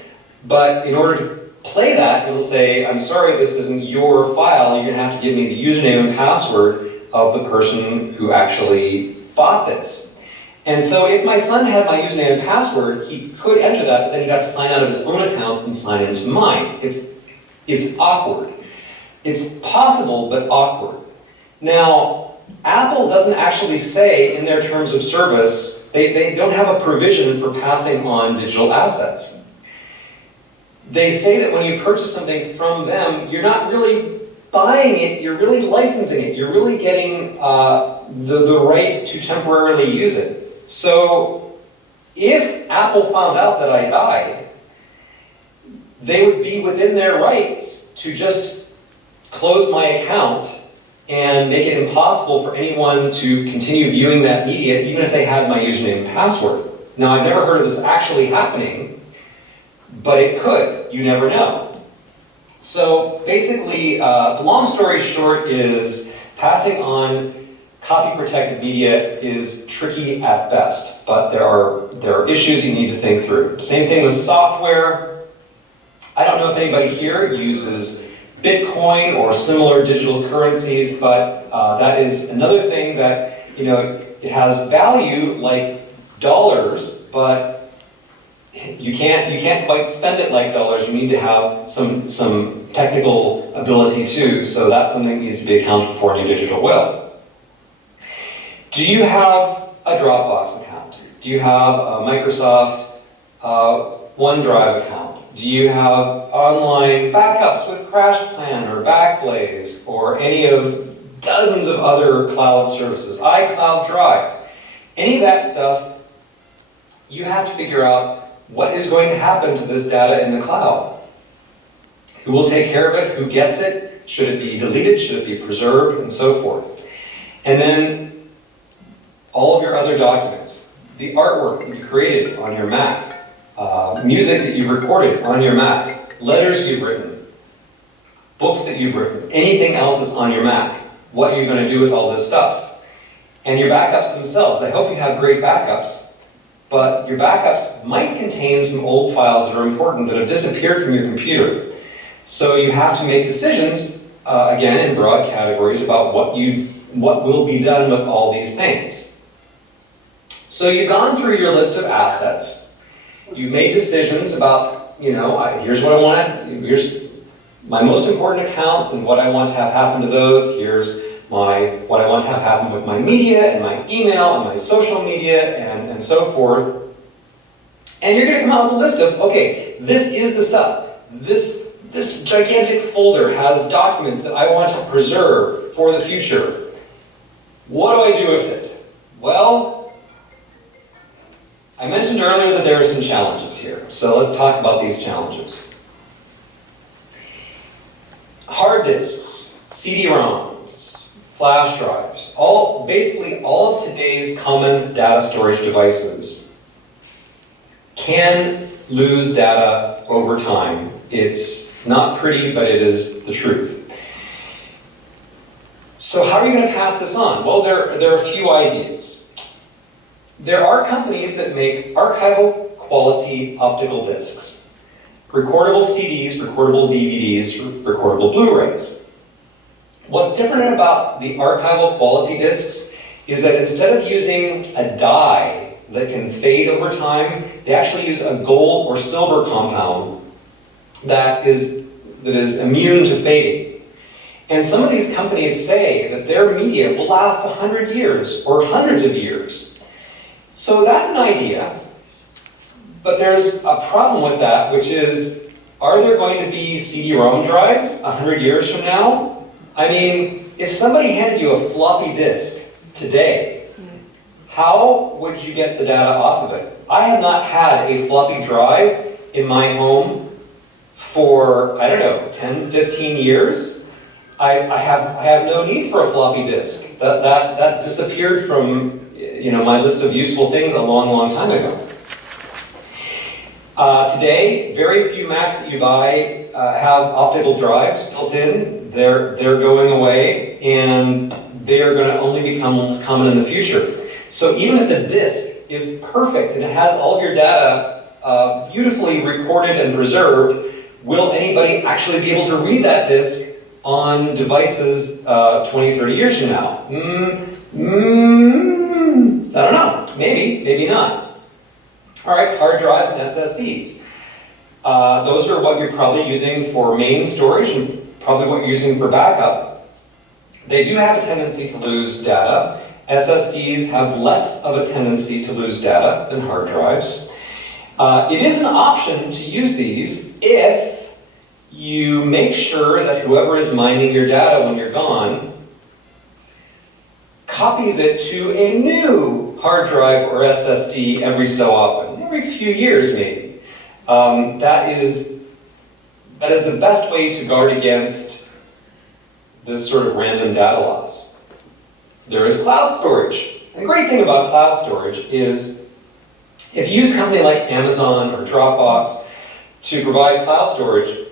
but in order to play that, it'll say, I'm sorry, this isn't your file, you're going to have to give me the username and password of the person who actually bought this. And so if my son had my username and password, he could enter that, but then he'd have to sign out of his own account and sign into mine. It's awkward. It's possible, but awkward. Now, Apple doesn't actually say in their terms of service, they don't have a provision for passing on digital assets. They say that when you purchase something from them, you're not really buying it, you're really licensing it. You're really getting the right to temporarily use it. So if Apple found out that I died, they would be within their rights to just close my account and make it impossible for anyone to continue viewing that media, even if they had my username and password. Now, I've never heard of this actually happening, but it could. You never know. So basically, the long story short is passing on copy-protected media is tricky at best, but there are issues you need to think through. Same thing with software. I don't know if anybody here uses Bitcoin or similar digital currencies, but that is another thing that, it has value like dollars, but you can't quite spend it like dollars. You need to have some technical ability too, so that's something that needs to be accounted for in your digital will. Do you have a Dropbox account? Do you have a Microsoft OneDrive account? Do you have online backups with CrashPlan or Backblaze or any of dozens of other cloud services, iCloud Drive? Any of that stuff, you have to figure out what is going to happen to this data in the cloud. Who will take care of it? Who gets it? Should it be deleted? Should it be preserved? And so forth. And then all of your other documents, the artwork that you created on your Mac, music that you've recorded on your Mac, letters you've written, books that you've written, anything else that's on your Mac, what are you going to do with all this stuff? And your backups themselves. I hope you have great backups, but your backups might contain some old files that are important that have disappeared from your computer. So you have to make decisions, again, in broad categories about what will be done with all these things. So you've gone through your list of assets. You've made decisions about, here's what I want, here's my most important accounts and what I want to have happen to those. Here's what I want to have happen with my media and my email and my social media and so forth. And you're going to come out with a list of, okay, this is the stuff. This gigantic folder has documents that I want to preserve for the future. What do I do with it? Well, I mentioned earlier that there are some challenges here. So let's talk about these challenges. Hard disks, CD-ROMs, flash drives, basically all of today's common data storage devices can lose data over time. It's not pretty, but it is the truth. So how are you going to pass this on? Well, there are a few ideas. There are companies that make archival quality optical discs. Recordable CDs, recordable DVDs, recordable Blu-rays. What's different about the archival quality discs is that instead of using a dye that can fade over time, they actually use a gold or silver compound that is immune to fading. And some of these companies say that their media will last 100 years or hundreds of years. So that's an idea, but there's a problem with that, which is, are there going to be CD-ROM drives 100 years from now? I mean, if somebody handed you a floppy disk today, how would you get the data off of it? I have not had a floppy drive in my home for, 10, 15 years. I have no need for a floppy disk. That disappeared from my list of useful things a long, long time ago. Today, very few Macs that you buy have optical drives built in. They're going away, and they are going to only become less common in the future. So even if the disk is perfect and it has all of your data beautifully recorded and preserved, will anybody actually be able to read that disk on devices 20, 30 years from now? I don't know. Maybe, maybe not. All right, hard drives and SSDs. Those are what you're probably using for main storage and probably what you're using for backup. They do have a tendency to lose data. SSDs have less of a tendency to lose data than hard drives. It is an option to use these if you make sure that whoever is mining your data when you're gone copies it to a new hard drive or SSD every so often, every few years maybe. That is the best way to guard against this sort of random data loss. There is cloud storage. And the great thing about cloud storage is if you use a company like Amazon or Dropbox to provide cloud storage,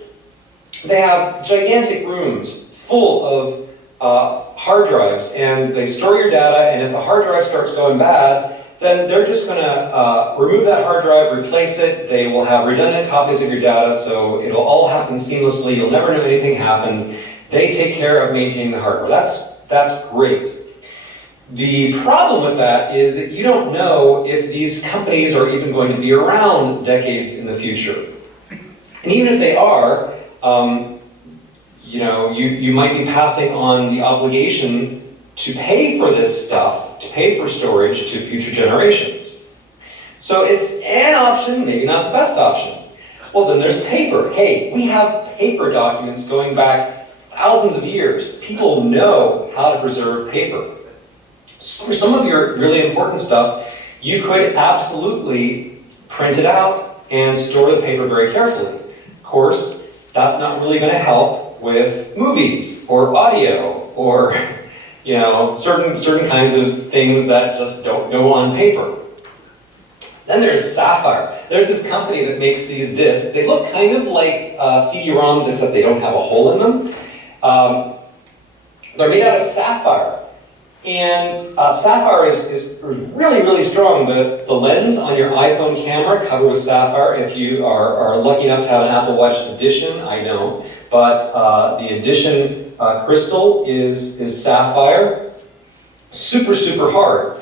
they have gigantic rooms full of hard drives, and they store your data, and if a hard drive starts going bad, then they're just going to remove that hard drive, replace it. They will have redundant copies of your data, so it'll all happen seamlessly. You'll never know anything happened. They take care of maintaining the hardware. That's great. The problem with that is that you don't know if these companies are even going to be around decades in the future. And even if they are, you might be passing on the obligation to pay for this stuff, to pay for storage to future generations. So it's an option, maybe not the best option. Well, then there's paper. Hey, we have paper documents going back thousands of years. People know how to preserve paper. So for some of your really important stuff, you could absolutely print it out and store the paper very carefully. Of course, that's not really going to help with movies or audio or certain kinds of things that just don't go on paper. Then there's Sapphire. There's this company that makes these discs. They look kind of like CD-ROMs, except they don't have a hole in them. They're made out of sapphire. And sapphire is really, really strong. The lens on your iPhone camera covered with sapphire. If you are lucky enough to have an Apple Watch Edition, I know. But the Edition crystal is sapphire. Super, super hard.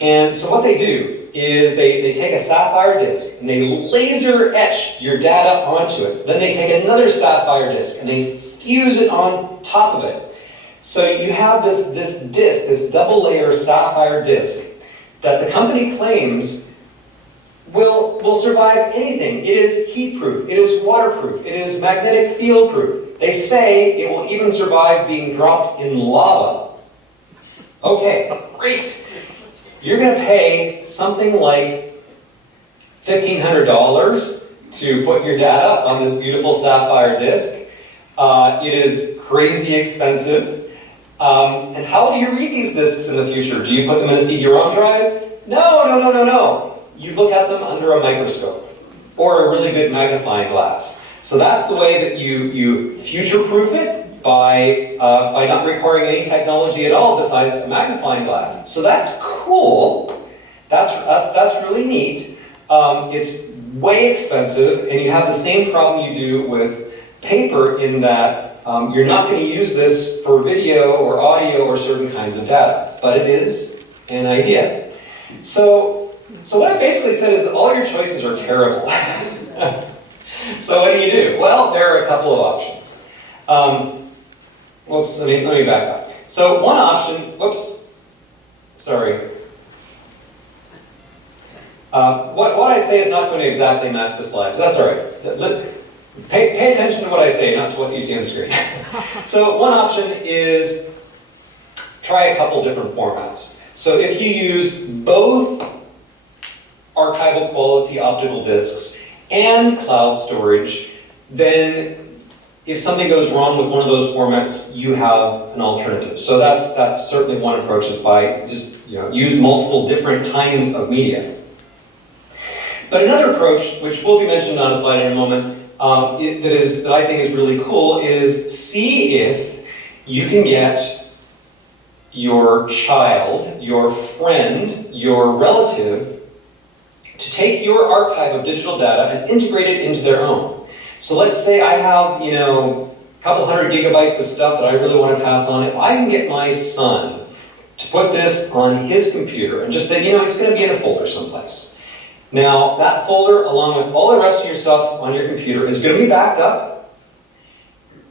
And so what they do is they take a sapphire disk and they laser etch your data onto it. Then they take another sapphire disk and they fuse it on top of it. So you have this disk, this double layer sapphire disk that the company claims will survive anything. It is heat proof, it is waterproof, it is magnetic field proof. They say it will even survive being dropped in lava. Okay, great. You're going to pay something like $1,500 to put your data on this beautiful sapphire disk. It is crazy expensive. And how do you read these disks in the future? Do you put them in a CD-ROM drive? No. You look at them under a microscope or a really good magnifying glass. So that's the way that you future-proof it by not requiring any technology at all besides a magnifying glass. So that's cool. That's really neat. It's way expensive, and you have the same problem you do with paper in that you're not going to use this for video or audio or certain kinds of data, but it is an idea. So what I basically said is that all your choices are terrible. So what do? Well, there are a couple of options. Let me back up. So one option, what I say is not going to exactly match the slides. That's all right. Pay attention to what I say, not to what you see on the screen. So one option is try a couple different formats. So if you use both archival quality optical disks and cloud storage, then if something goes wrong with one of those formats, you have an alternative. So that's certainly one approach, is by just use multiple different kinds of media. But another approach, which will be mentioned on a slide in a moment, that I think is really cool, is see if you can get your child, your friend, your relative to take your archive of digital data and integrate it into their own. So let's say I have, a couple hundred gigabytes of stuff that I really want to pass on. If I can get my son to put this on his computer and just say, it's going to be in a folder someplace. Now, that folder, along with all the rest of your stuff on your computer, is going to be backed up,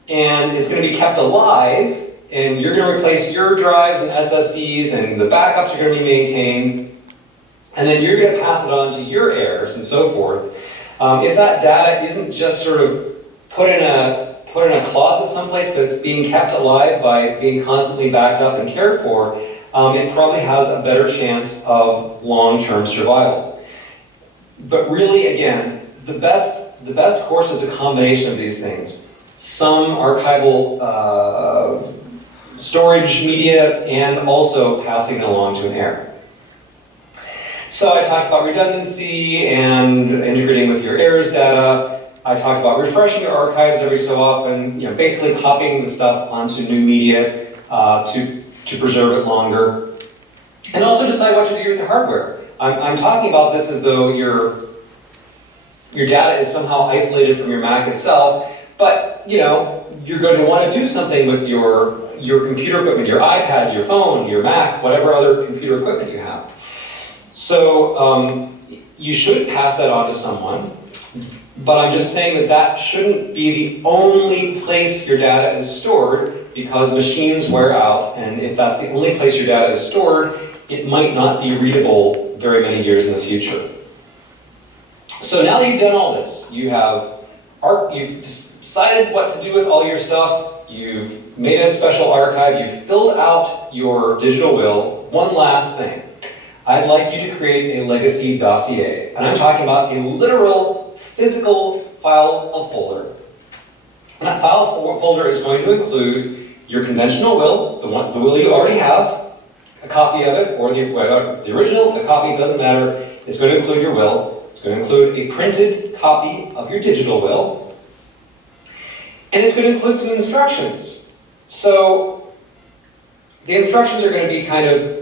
and it's going to be kept alive and you're going to replace your drives and SSDs, and the backups are going to be maintained, and then you're going to pass it on to your heirs and so forth. If that data isn't just sort of put in a closet someplace, but it's being kept alive by being constantly backed up and cared for, it probably has a better chance of long-term survival. But really, again, the best course is a combination of these things. Some archival storage media, and also passing it along to an heir. So I talked about redundancy and integrating with your heirs' data. I talked about refreshing your archives every so often, basically copying the stuff onto new media to preserve it longer. And also decide what to do with your hardware. I'm talking about this as though your data is somehow isolated from your Mac itself, but you're going to want to do something with your computer equipment, your iPad, your phone, your Mac, whatever other computer equipment you have. So you should pass that on to someone, but I'm just saying that shouldn't be the only place your data is stored, because machines wear out, and if that's the only place your data is stored, it might not be readable very many years in the future. So now that you've done all this, you've decided what to do with all your stuff, you've made a special archive, you've filled out your digital will. One last thing. I'd like you to create a legacy dossier. And I'm talking about a literal, physical file of folder. And that file folder is going to include your conventional will, the will you already have, a copy of it, or the original, a copy, doesn't matter. It's going to include your will. It's going to include a printed copy of your digital will. And it's going to include some instructions. So the instructions are going to be kind of,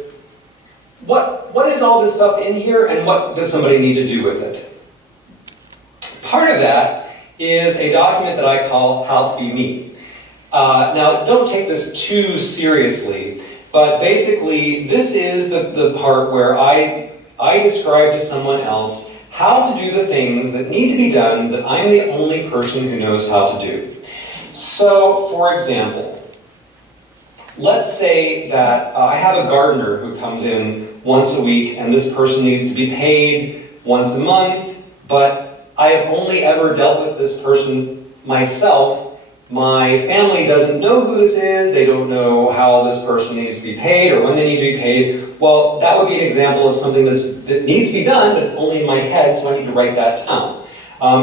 what is all this stuff in here, and what does somebody need to do with it? Part of that is a document that I call How to Be Me. Now, don't take this too seriously, but basically this is the part where I describe to someone else how to do the things that need to be done that I'm the only person who knows how to do. So, for example, let's say that I have a gardener who comes in once a week, and this person needs to be paid once a month, but I have only ever dealt with this person myself. My family doesn't know who this is, they don't know how this person needs to be paid or when they need to be paid. Well, that would be an example of something that needs to be done, but it's only in my head, so I need to write that down.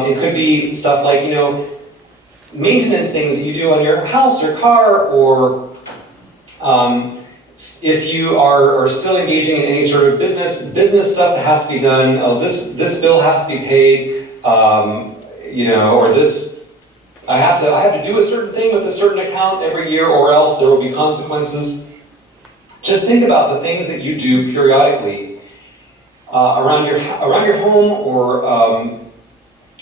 It could be stuff like, maintenance things that you do on your house or car, or if you are still engaging in any sort of business stuff that has to be done. Oh, this bill has to be paid, or this. I have to do a certain thing with a certain account every year, or else there will be consequences. Just think about the things that you do periodically around your home, or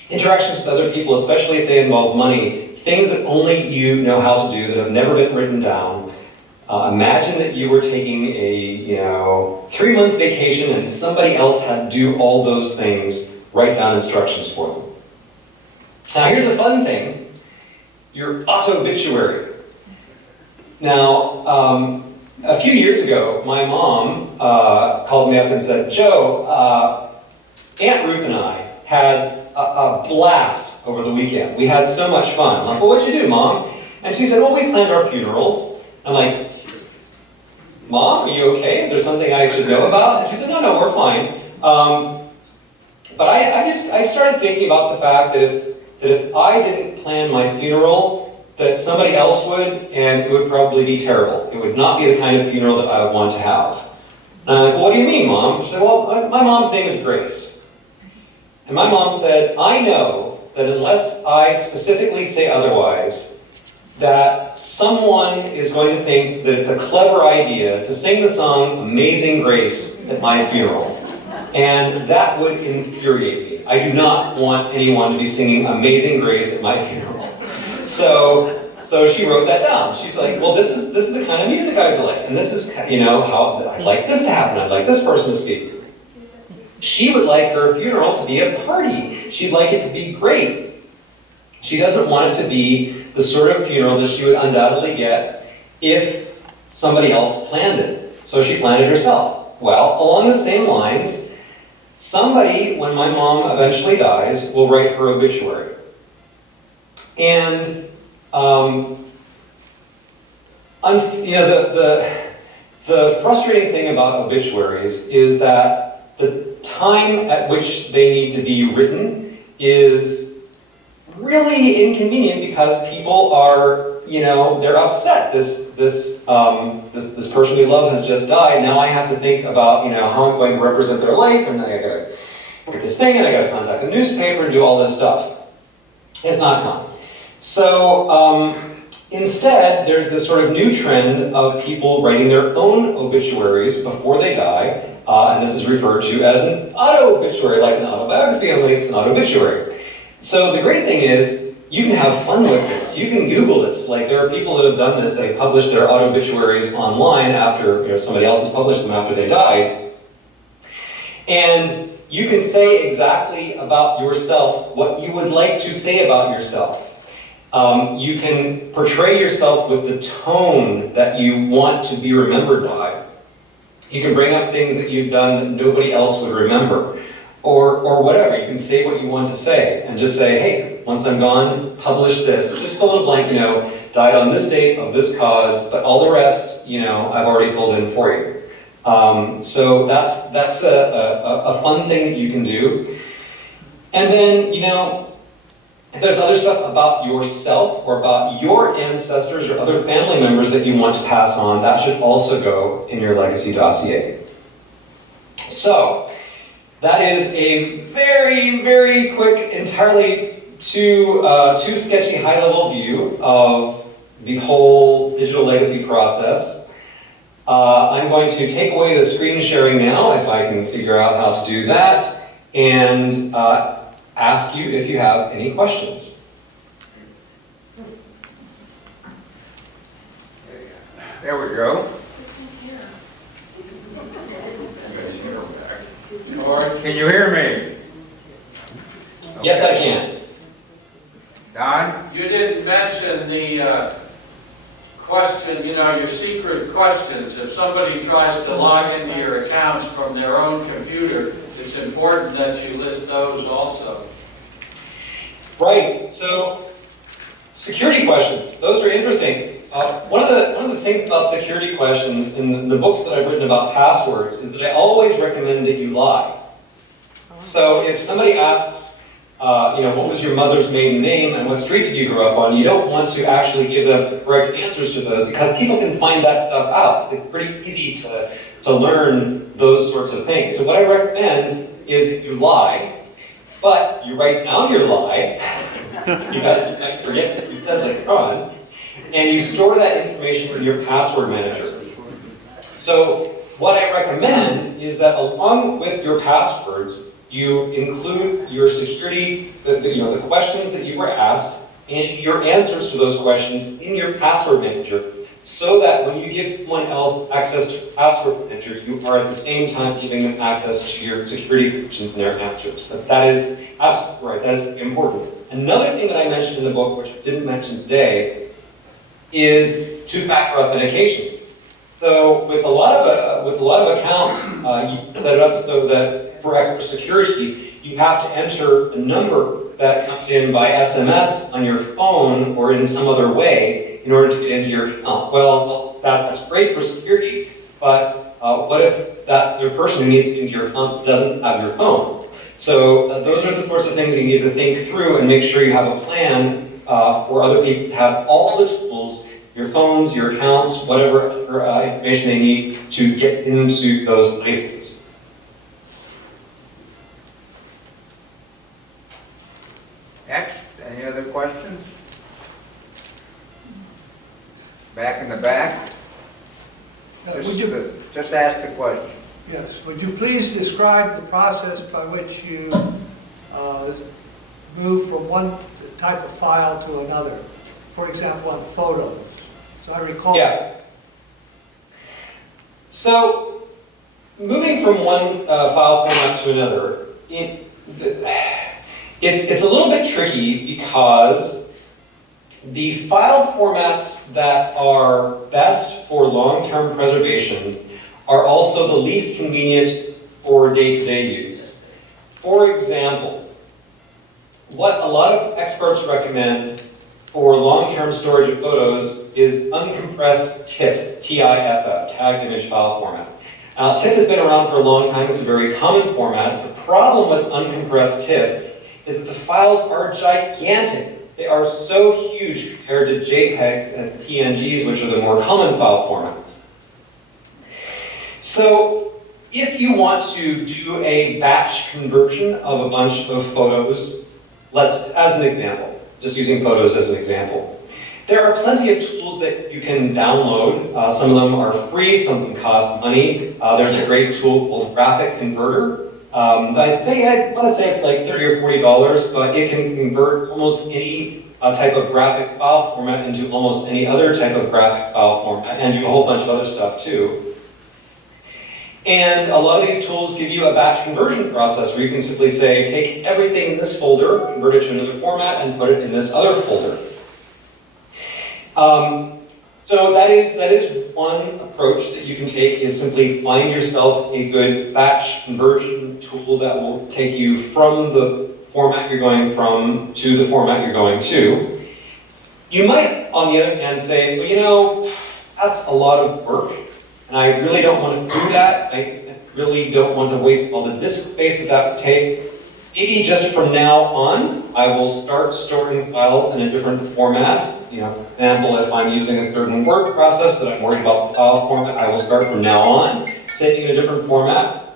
interactions with other people, especially if they involve money. Things that only you know how to do, that have never been written down. Imagine that you were taking a 3-month vacation, and somebody else had to do all those things. Write down instructions for them. Now, here's a fun thing. Your auto-obituary. Now, a few years ago, my mom called me up and said, Joe, Aunt Ruth and I had a blast over the weekend. We had so much fun. I'm like, well, what'd you do, Mom? And she said, well, we planned our funerals. I'm like, Mom, are you okay? Is there something I should know about? And she said, no, we're fine. But I started thinking about the fact that if I didn't plan my funeral, that somebody else would, and it would probably be terrible. It would not be the kind of funeral that I would want to have. And I'm like, well, what do you mean, Mom? She said, well, my mom's name is Grace. And my mom said, I know that unless I specifically say otherwise, that someone is going to think that it's a clever idea to sing the song Amazing Grace at my funeral. And that would infuriate me. I do not want anyone to be singing Amazing Grace at my funeral. So she wrote that down. She's like, well, this is the kind of music I'd like. And this is, how I'd like this to happen. I'd like this person to speak. She would like her funeral to be a party. She'd like it to be great. She doesn't want it to be the sort of funeral that she would undoubtedly get if somebody else planned it. So she planned it herself. Well, along the same lines, somebody, when my mom eventually dies, will write her obituary. And, the frustrating thing about obituaries is that the time at which they need to be written is really inconvenient because people are, they're upset. This person we love has just died. Now I have to think about, how I'm going to represent their life, and I gotta get this thing, and I gotta contact the newspaper and do all this stuff. It's not fun. So instead, there's this sort of new trend of people writing their own obituaries before they die, and this is referred to as an auto-obituary, like an autobiography, only it's an auto-obituary. So the great thing is, you can have fun with this. You can Google this. Like, there are people that have done this. They publish their auto-obituaries online after somebody else has published them after they died. And you can say exactly about yourself what you would like to say about yourself. You can portray yourself with the tone that you want to be remembered by. You can bring up things that you've done that nobody else would remember. Or whatever. You can say what you want to say and just say, hey, once I'm gone, publish this. Just fill in a blank, died on this date of this cause, but all the rest, I've already filled in for you. So that's a fun thing that you can do. And then, if there's other stuff about yourself or about your ancestors or other family members that you want to pass on, that should also go in your legacy dossier. So, that is a very, very quick, entirely too sketchy high-level view of the whole digital legacy process. I'm going to take away the screen sharing now, if I can figure out how to do that, and ask you if you have any questions. There we go. Can you hear me? Yes, I can. Don? You didn't mention the question, your secret questions. If somebody tries to log into your accounts from their own computer, it's important that you list those also. Right. So, security questions. Those are interesting. One of the things about security questions in the books that I've written about passwords is that I always recommend that you lie. So if somebody asks, what was your mother's maiden name and what street did you grow up on, you don't want to actually give them correct answers to those because people can find that stuff out. It's pretty easy to learn those sorts of things. So what I recommend is that you lie, but you write down your lie, because you might forget what you said later on, and you store that information in your password manager. So what I recommend is that along with your passwords, you include your security, the questions that you were asked, and your answers to those questions in your password manager, so that when you give someone else access to your password manager, you are at the same time giving them access to your security questions and their answers. But that is absolutely right. That is important. Another thing that I mentioned in the book, which I didn't mention today, is two-factor authentication. So with a lot of accounts, you set it up so that for extra security, you have to enter a number that comes in by SMS on your phone or in some other way in order to get into your account. Well, that's great for security, but what if that your person who needs to get into your account doesn't have your phone? So those are the sorts of things you need to think through and make sure you have a plan for other people to have all the tools, your phones, your accounts, whatever other information they need to get into those places. Next, any other questions? Back in the back? Just ask the question. Yes. Would you please describe the process by which you move from one type of file to another? For example, on photos. So I recall. Yeah. So, moving from one file format to another, it's a little bit tricky because The file formats that are best for long-term preservation are also the least convenient for day-to-day use. For example, what a lot of experts recommend for long-term storage of photos is uncompressed TIFF, T-I-F-F, tagged image file format. TIFF has been around for a long time. It's a very common format. The problem with uncompressed TIFF is that the files are gigantic. They are so huge compared to JPEGs and PNGs, which are the more common file formats. So, if you want to do a batch conversion of a bunch of photos, as an example, just using photos as an example, there are plenty of tools that you can download. Some of them are free, some of them cost money. There's a great tool called Graphic Converter. I want to say it's like $30 or $40, but it can convert almost any type of graphic file format into almost any other type of graphic file format, and do a whole bunch of other stuff too. And a lot of these tools give you a batch conversion process where you can simply say, take everything in this folder, convert it to another format, and put it in this other folder. So that is one approach that you can take, is simply find yourself a good batch conversion tool that will take you from the format you're going from to the format you're going to. You might, on the other hand, say, well, you know, that's a lot of work, and I really don't want to do that. I really don't want to waste all the disk space that would take. Maybe just from now on, I will start storing files in a different format. For example, if I'm using a certain word process that I'm worried about the file format, I will start from now on saving in a different format.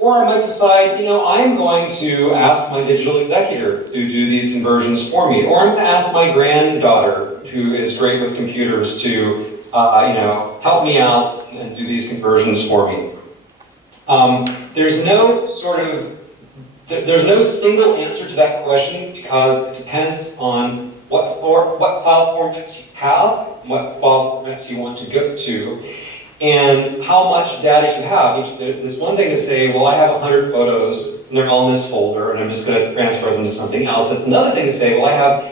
Or I might decide, I'm going to ask my digital executor to do these conversions for me. Or I'm going to ask my granddaughter, who is great with computers, to, help me out and do these conversions for me. There's no single answer to that question, because it depends on what file formats you have, what file formats you want to go to, and how much data you have. There's one thing to say, well, I have 100 photos, and they're all in this folder, and I'm just going to transfer them to something else. It's another thing to say, well, I have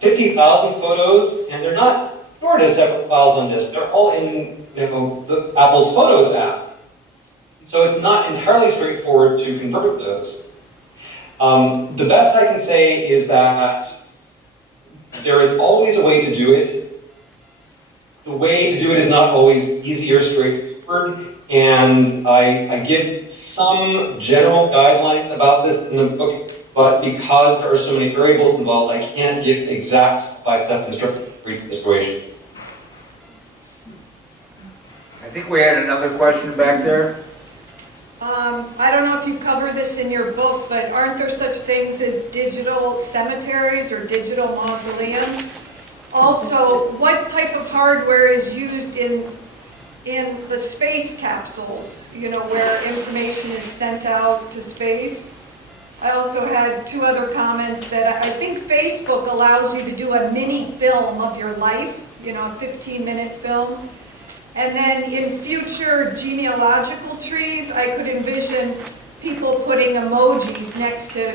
50,000 photos, and they're not stored as separate files on disk. They're all in the Apple's Photos app. So it's not entirely straightforward to convert those. The best I can say is that there is always a way to do it. The way to do it is not always easy or straightforward, and I give some general guidelines about this in the book, but because there are so many variables involved, I can't give exact step-by-step instructions for each situation. I think we had another question back there. I don't know if you cover this in your book, but aren't there such things as digital cemeteries or digital mausoleums? Also, what type of hardware is used in the space capsules, where information is sent out to space? I also had two other comments that I think Facebook allows you to do a mini film of your life, a 15-minute film. And then in future genealogical trees, I could envision people putting emojis next to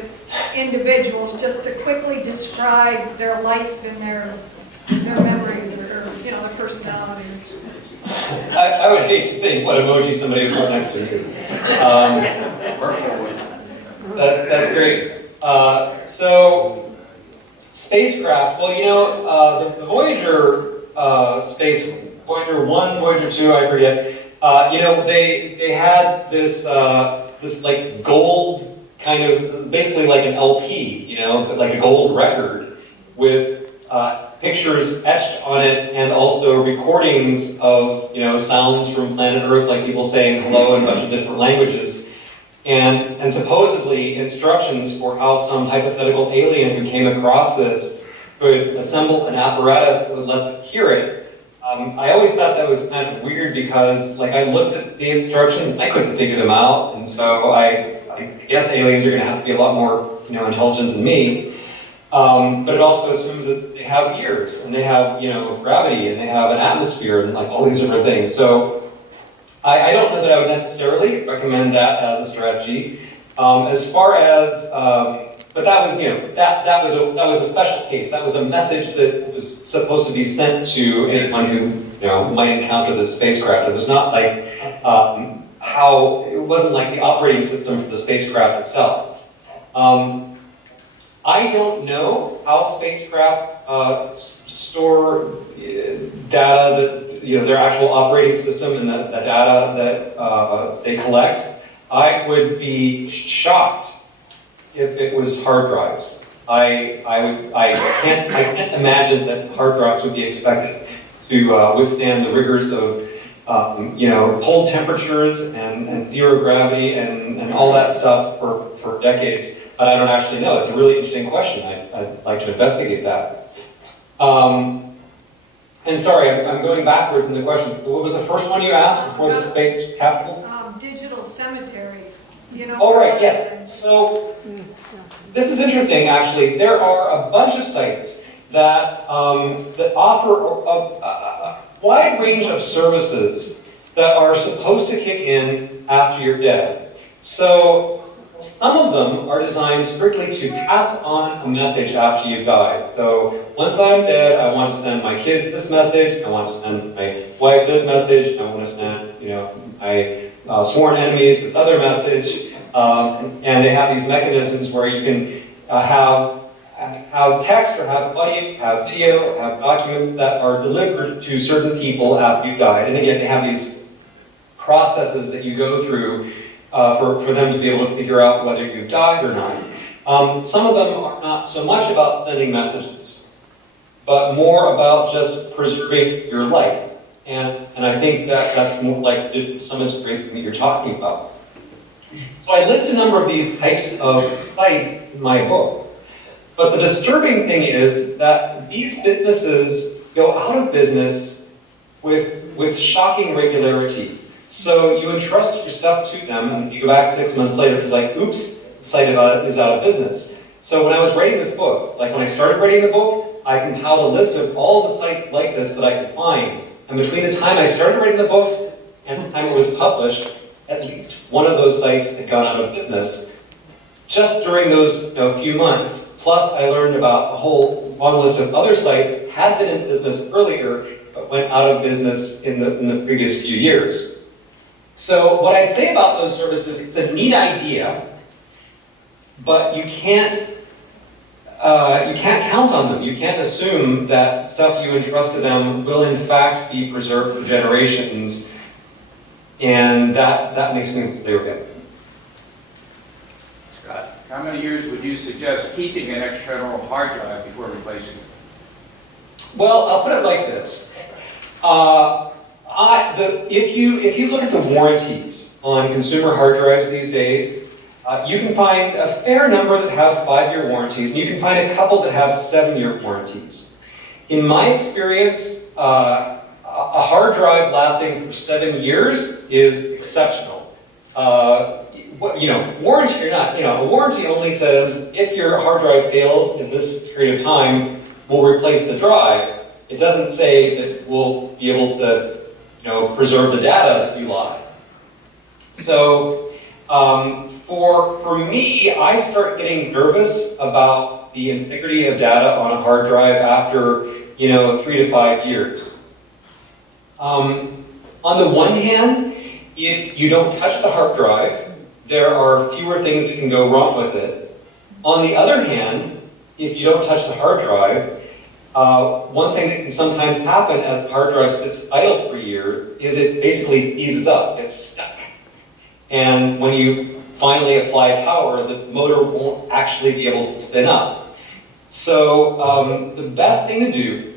individuals just to quickly describe their life and their memories or their personality. I would hate to think what emoji somebody would put next to you. That's great. So, spacecraft. Well, the Voyager Voyager 1, Voyager 2, I forget. They had this like gold kind of, basically like an LP, but like a gold record with pictures etched on it, and also recordings of sounds from planet Earth, like people saying hello in a bunch of different languages, and supposedly instructions for how some hypothetical alien who came across this could assemble an apparatus that would let them hear it. I always thought that was kind of weird because, I looked at the instructions and I couldn't figure them out, and so I guess aliens are going to have to be a lot more, intelligent than me. But it also assumes that they have ears and they have, gravity and they have an atmosphere and all these different things. So I don't know that I would necessarily recommend that as a strategy. As far as But that was, that was a special case. That was a message that was supposed to be sent to anyone who, might encounter the spacecraft. It was not like, it wasn't like the operating system for the spacecraft itself. I don't know how spacecraft store data that, their actual operating system and the data that they collect. I would be shocked if it was hard drives. I can't imagine that hard drives would be expected to withstand the rigors of cold temperatures and zero gravity and all that stuff for decades. But I don't actually know. It's a really interesting question. I'd like to investigate that. And sorry, I'm going backwards in the question. What was the first one you asked before the space capitals? Digital cemeteries. Oh, right, yes. So this is interesting, actually. There are a bunch of sites that offer a wide range of services that are supposed to kick in after you're dead. So some of them are designed strictly to pass on a message after you've died. So once I'm dead, I want to send my kids this message. I want to send my wife this message. I want to send, my sworn enemies this other message. And they have these mechanisms where you can have text or have audio, have video, have documents that are delivered to certain people after you've died. And again, they have these processes that you go through for them to be able to figure out whether you've died or not. Some of them are not so much about sending messages, but more about just preserving your life. And I think that's more like the summits great that you're talking about. So I list a number of these types of sites in my book. But the disturbing thing is that these businesses go out of business with shocking regularity. So you entrust your stuff to them, and you go back 6 months later, it's like, oops, the site is out of business. So when I was writing this book, like when I started writing the book, I compiled a list of all the sites like this that I could find. And between the time I started writing the book and the time it was published, at least one of those sites had gone out of business just during those few months. Plus, I learned about a whole long list of other sites that had been in business earlier, but went out of business in the previous few years. So what I'd say about those services, it's a neat idea, but you can't count on them. You can't assume that stuff you entrust to them will in fact be preserved for generations. And that makes me clear again. Scott, how many years would you suggest keeping an external hard drive before replacing it? Well, I'll put it like this. If you look at the warranties on consumer hard drives these days, you can find a fair number that have 5-year warranties, and you can find a couple that have 7-year warranties. In my experience, a hard drive lasting for 7 years is exceptional. Warranty or not, a warranty only says if your hard drive fails in this period of time, we'll replace the drive. It doesn't say that we'll be able to, preserve the data that you lost. So, for me, I start getting nervous about the integrity of data on a hard drive after, 3 to 5 years. On the one hand, if you don't touch the hard drive, there are fewer things that can go wrong with it. On the other hand, if you don't touch the hard drive, one thing that can sometimes happen as the hard drive sits idle for years is it basically seizes up, it's stuck. And when you finally apply power, the motor won't actually be able to spin up. So the best thing to do,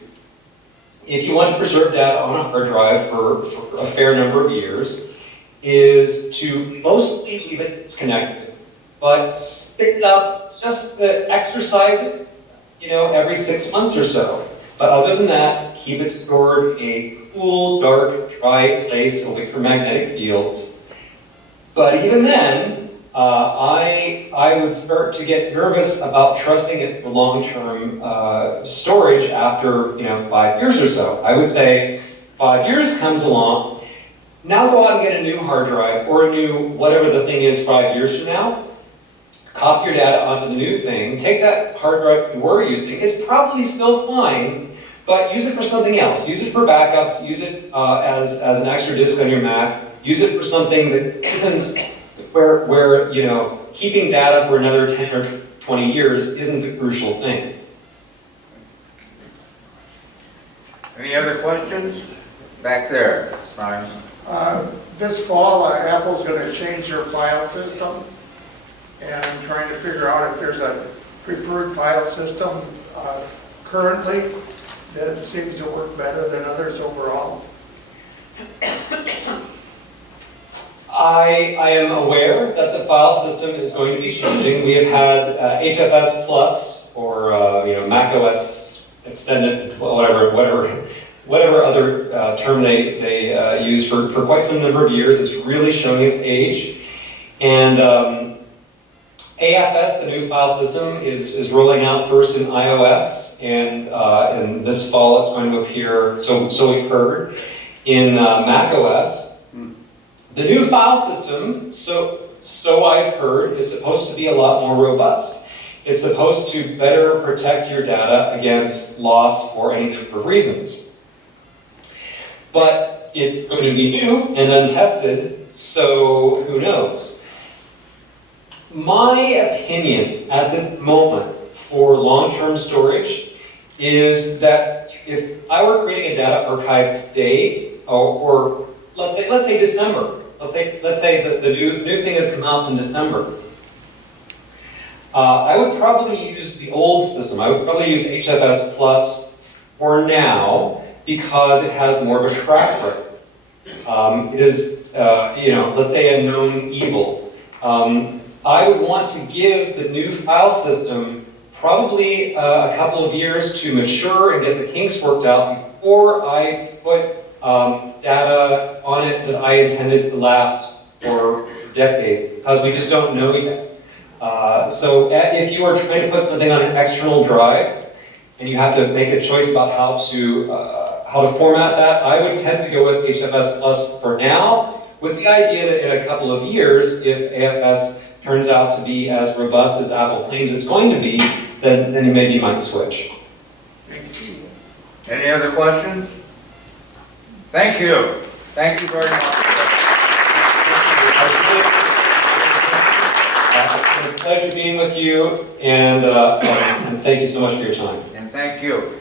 if you want to preserve data on a hard drive for a fair number of years, is to mostly leave it disconnected, but stick it up, just to exercise it, every 6 months or so. But other than that, keep it stored in a cool, dark, dry place away from magnetic fields. But even then, I would start to get nervous about trusting it for long-term storage after 5 years or so. I would say 5 years comes along. Now go out and get a new hard drive or a new whatever the thing is 5 years from now. copy your data onto the new thing, take that hard drive you were using, it's probably still fine, but use it for something else. Use it for backups, use it as an extra disk on your Mac, use it for something that isn't, where you know, keeping data for another 10 or 20 years isn't the crucial thing. Any other questions? Back there, Simon. This fall, Apple's going to change their file system, and I'm trying to figure out if there's a preferred file system currently that seems to work better than others overall. I am aware that the file system is going to be changing. We have had HFS Plus or Mac OS Extended, whatever other term they use for quite some number of years. It's really showing its age. And AFS, the new file system, is rolling out first in iOS, and in this fall it's going to appear, so we've heard, in Mac OS. The new file system, so I've heard, is supposed to be a lot more robust. It's supposed to better protect your data against loss for any number of reasons. But it's going to be new and untested, so who knows? My opinion at this moment for long-term storage is that if I were creating a data archive today, or let's say December, let's say that the new thing has come out in December, I would probably use the old system. I would probably use HFS Plus for now because it has more of a track record. It is, let's say a known evil. I would want to give the new file system probably a couple of years to mature and get the kinks worked out before I put data on it that I intended to last for a decade, because we just don't know yet. So if you are trying to put something on an external drive and you have to make a choice about how to format that, I would tend to go with HFS Plus for now, with the idea that in a couple of years, if AFS turns out to be as robust as Apple claims it's going to be, then you maybe might switch. Any other questions? Thank you. Thank you very much. It's been a pleasure being with you, and thank you so much for your time. And thank you.